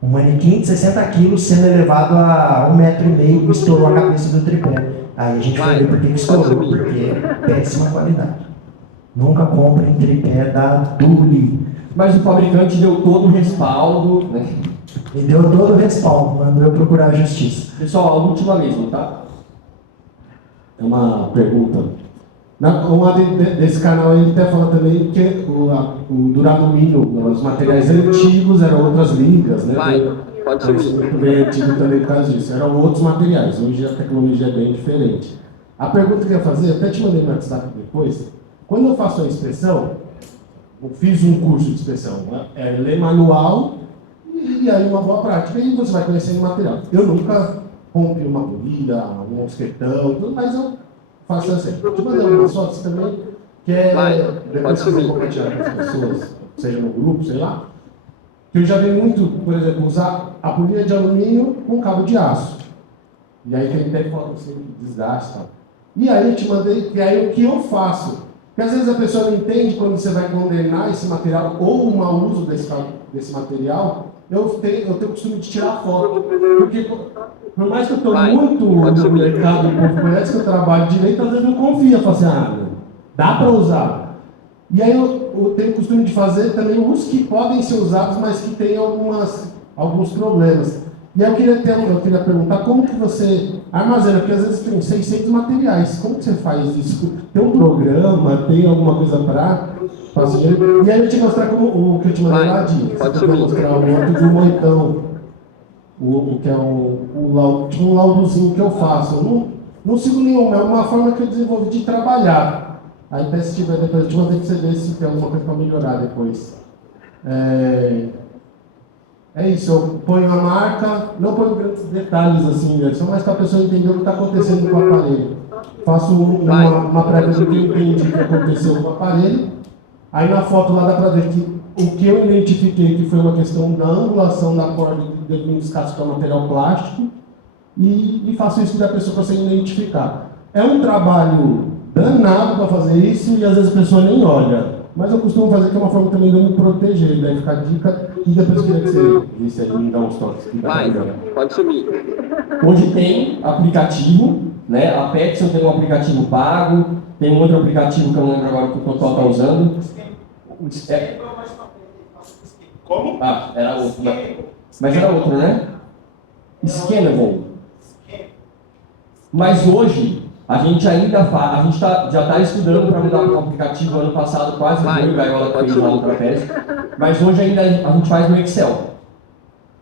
Um manequim de 60 quilos sendo elevado a 1,5 metro e estourou a cabeça do tripé. Aí a gente foi ver por que estourou, porque é péssima qualidade. Nunca comprem tripé da Duli. Mas o fabricante deu todo o respaldo, né? E deu todo o respaldo, mandou eu procurar a justiça. Pessoal, a última mesmo, tá? É uma pergunta. Desse canal ele até fala também que o Duradumínio, os materiais antigos eram outras ligas, né? Pode ser muito bem antigo também por causa disso. Eram outros materiais, hoje a tecnologia é bem diferente. A pergunta que eu ia fazer, até te mandei no WhatsApp depois, quando eu faço a inspeção, eu fiz um curso de inspeção, é ler manual e aí uma boa prática, e você vai conhecendo o material. Eu nunca rompi uma polia, um mosquetão, tudo, mas eu faço assim. Te mandei algumas fotos também, que é, depois que eu vou compartilhar com as pessoas, seja no grupo, sei lá, que eu já vi muito, por exemplo, usar a polia de alumínio com cabo de aço. E aí tem até foto assim, que desgasta. E aí eu te mandei, que aí o que eu faço? Porque às vezes a pessoa não entende quando você vai condenar esse material ou o mau uso desse material. Eu tenho o costume de tirar foto. Porque por mais que eu estou muito no mercado, o povo conhece que eu trabalho direito, às vezes não confia. Fala assim, dá para usar. E aí eu tenho o costume de fazer também os que podem ser usados, mas que têm alguns problemas. E aí eu queria perguntar como que você armazena, porque às vezes tem 600 materiais, como que você faz isso? Tem um programa, tem alguma coisa para fazer? E aí eu te mostrar como o que eu te mandei lá de, você vai mostrar o outro do moitão, o que é um laudozinho que eu faço. Não sigo nenhuma, é uma forma que eu desenvolvi de trabalhar. Aí até se tiver depois, eu te mandei que você vê se tem alguma coisa para melhorar depois. É isso, eu ponho a marca, não ponho grandes detalhes assim, só mais para a pessoa entender o que está acontecendo com o aparelho. Faço uma prévia do que eu entendi que aconteceu com o aparelho, aí na foto lá dá para ver que o que eu identifiquei que foi uma questão da angulação da corda de um descasco que é um material plástico, e faço isso para a pessoa conseguir identificar. É um trabalho danado para fazer isso e às vezes a pessoa nem olha. Mas eu costumo fazer que é uma forma também de eu me proteger, daí ficar dica, e depois queria que você visse aí, me dá uns toques. Pode sumir. Hoje tem aplicativo, né? A Petson tem um aplicativo pago, tem um outro aplicativo que eu não lembro agora que o Total está usando. Como? Era outro. Mas era outro, né? Scannable. Mas hoje, a gente ainda faz, já está estudando para mudar para um aplicativo. Ano passado quase foi, o Gaiola fez lá no trapézio, mas hoje ainda a gente faz no Excel.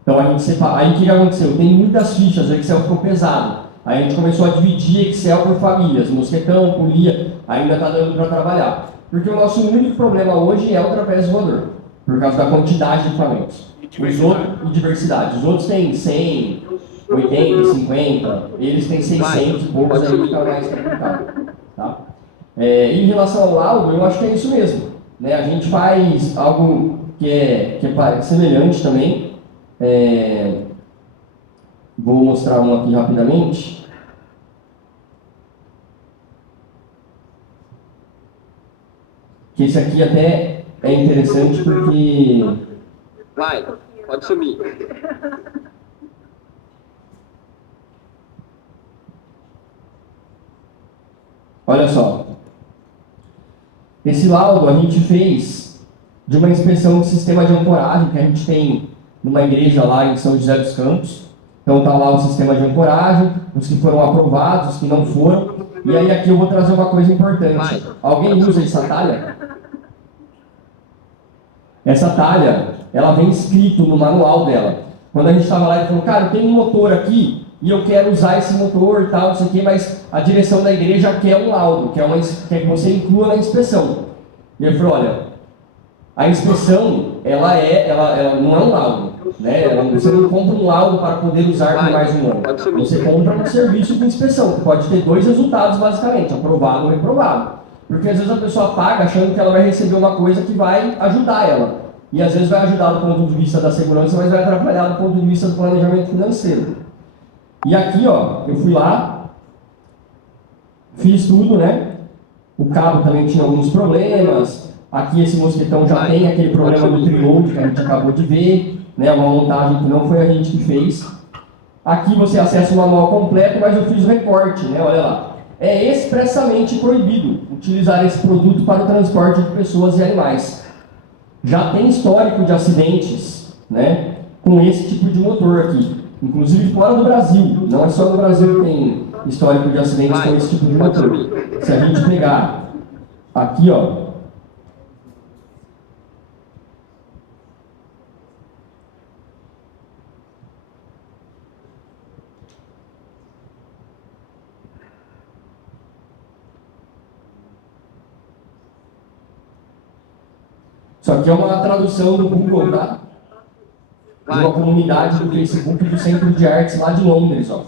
Então a gente separa. Aí o que aconteceu? Tem muitas fichas, o Excel ficou pesado. Aí a gente começou a dividir Excel por famílias, mosquetão, polia, ainda está dando para trabalhar. Porque o nosso único problema hoje é o trapézio voador, por causa da quantidade de equipamentos. E diversidade. Os outros têm 100, 80, 50, eles têm 600 e poucos, aí fica mais complicado. Tá? Em relação ao laudo, eu acho que é isso mesmo. Né? A gente faz algo que é semelhante também. Vou mostrar um aqui rapidamente. Que esse aqui até é interessante porque... pode sumir. Olha só, esse laudo a gente fez de uma inspeção de sistema de ancoragem que a gente tem numa igreja lá em São José dos Campos. Então está lá o sistema de ancoragem, os que foram aprovados, os que não foram. E aí aqui eu vou trazer uma coisa importante. Alguém usa essa talha? Essa talha, ela vem escrito no manual dela. Quando a gente estava lá, ele falou, cara, tem um motor aqui, e eu quero usar esse motor e tal, não sei o quê, mas a direção da igreja quer um laudo, quer que você inclua na inspeção. E ele falou, olha, a inspeção, ela não é um laudo, né? Você não compra um laudo para poder usar por mais um ano. Você compra um serviço de inspeção, que pode ter 2 resultados, basicamente, aprovado ou reprovado. Porque às vezes a pessoa paga achando que ela vai receber uma coisa que vai ajudar ela. E às vezes vai ajudar do ponto de vista da segurança, mas vai atrapalhar do ponto de vista do planejamento financeiro. E aqui, ó, eu fui lá, fiz tudo, né? O cabo também tinha alguns problemas. Aqui esse mosquetão já tem aquele problema do triload que a gente acabou de ver, né? Uma montagem que não foi a gente que fez. Aqui você acessa o manual completo, mas eu fiz o recorte, né? Olha lá. É expressamente proibido utilizar esse produto para o transporte de pessoas e animais. Já tem histórico de acidentes, né? Com esse tipo de motor aqui. Inclusive fora do Brasil, não é só no Brasil que tem histórico de acidentes com esse tipo de motor. Se a gente pegar Aqui, ó. Isso aqui é uma tradução do Google, tá? De uma comunidade do Facebook do Centro de Artes lá de Londres, ó.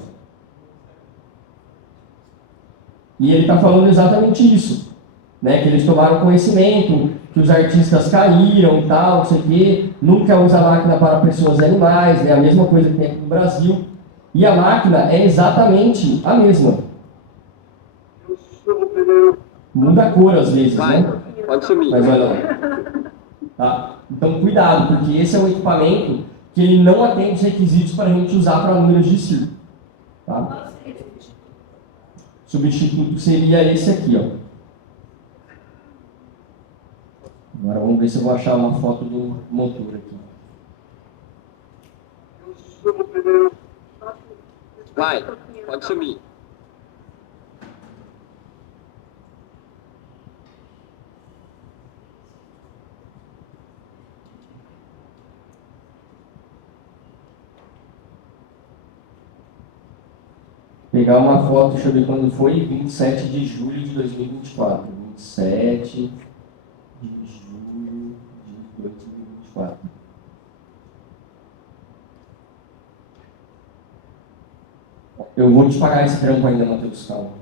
E ele está falando exatamente isso, né? Que eles tomaram conhecimento, que os artistas caíram, tal, não sei o quê, nunca usa máquina para pessoas e animais, né? A mesma coisa que tem aqui no Brasil. E a máquina é exatamente a mesma. Muda a cor às vezes, né? Pode sumir. Mas olha lá. Tá? Então cuidado, porque esse é um equipamento que ele não atende os requisitos para a gente usar para números de circo. Tá? Substituto seria esse aqui, ó. Agora vamos ver se eu vou achar uma foto do motor aqui. Vai, pode sumir. Pegar uma foto, deixa eu ver quando foi, 27 de julho de 2024. 27 de julho de 2024. Eu vou te pagar esse trampo ainda, Matheus, calma.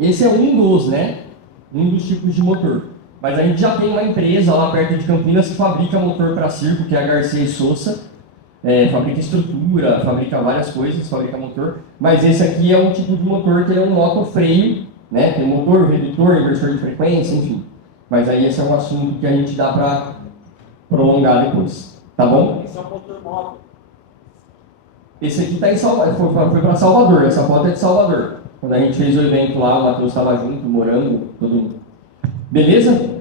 Esse é um dos, né? Um dos tipos de motor. Mas a gente já tem uma empresa lá perto de Campinas que fabrica motor para circo, que é a Garcia e Souza. Fabrica estrutura, fabrica várias coisas, fabrica motor. Mas esse aqui é um tipo de motor que é um motofreio, né? Tem motor, redutor, inversor de frequência, enfim. Mas aí esse é um assunto que a gente dá para prolongar depois. Tá bom? Esse é um motor móvel. Esse aqui tá em Salvador, foi para Salvador, essa foto é de Salvador. Quando a gente fez o evento lá, o Matheus estava junto, morando, todo mundo. Beleza?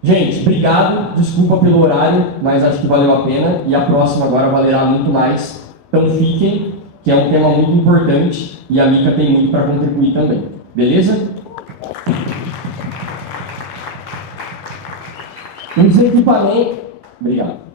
Gente, obrigado, desculpa pelo horário, mas acho que valeu a pena e a próxima agora valerá muito mais. Então fiquem, que é um tema muito importante e a Mica tem muito para contribuir também. Beleza? Os equipamentos... Obrigado.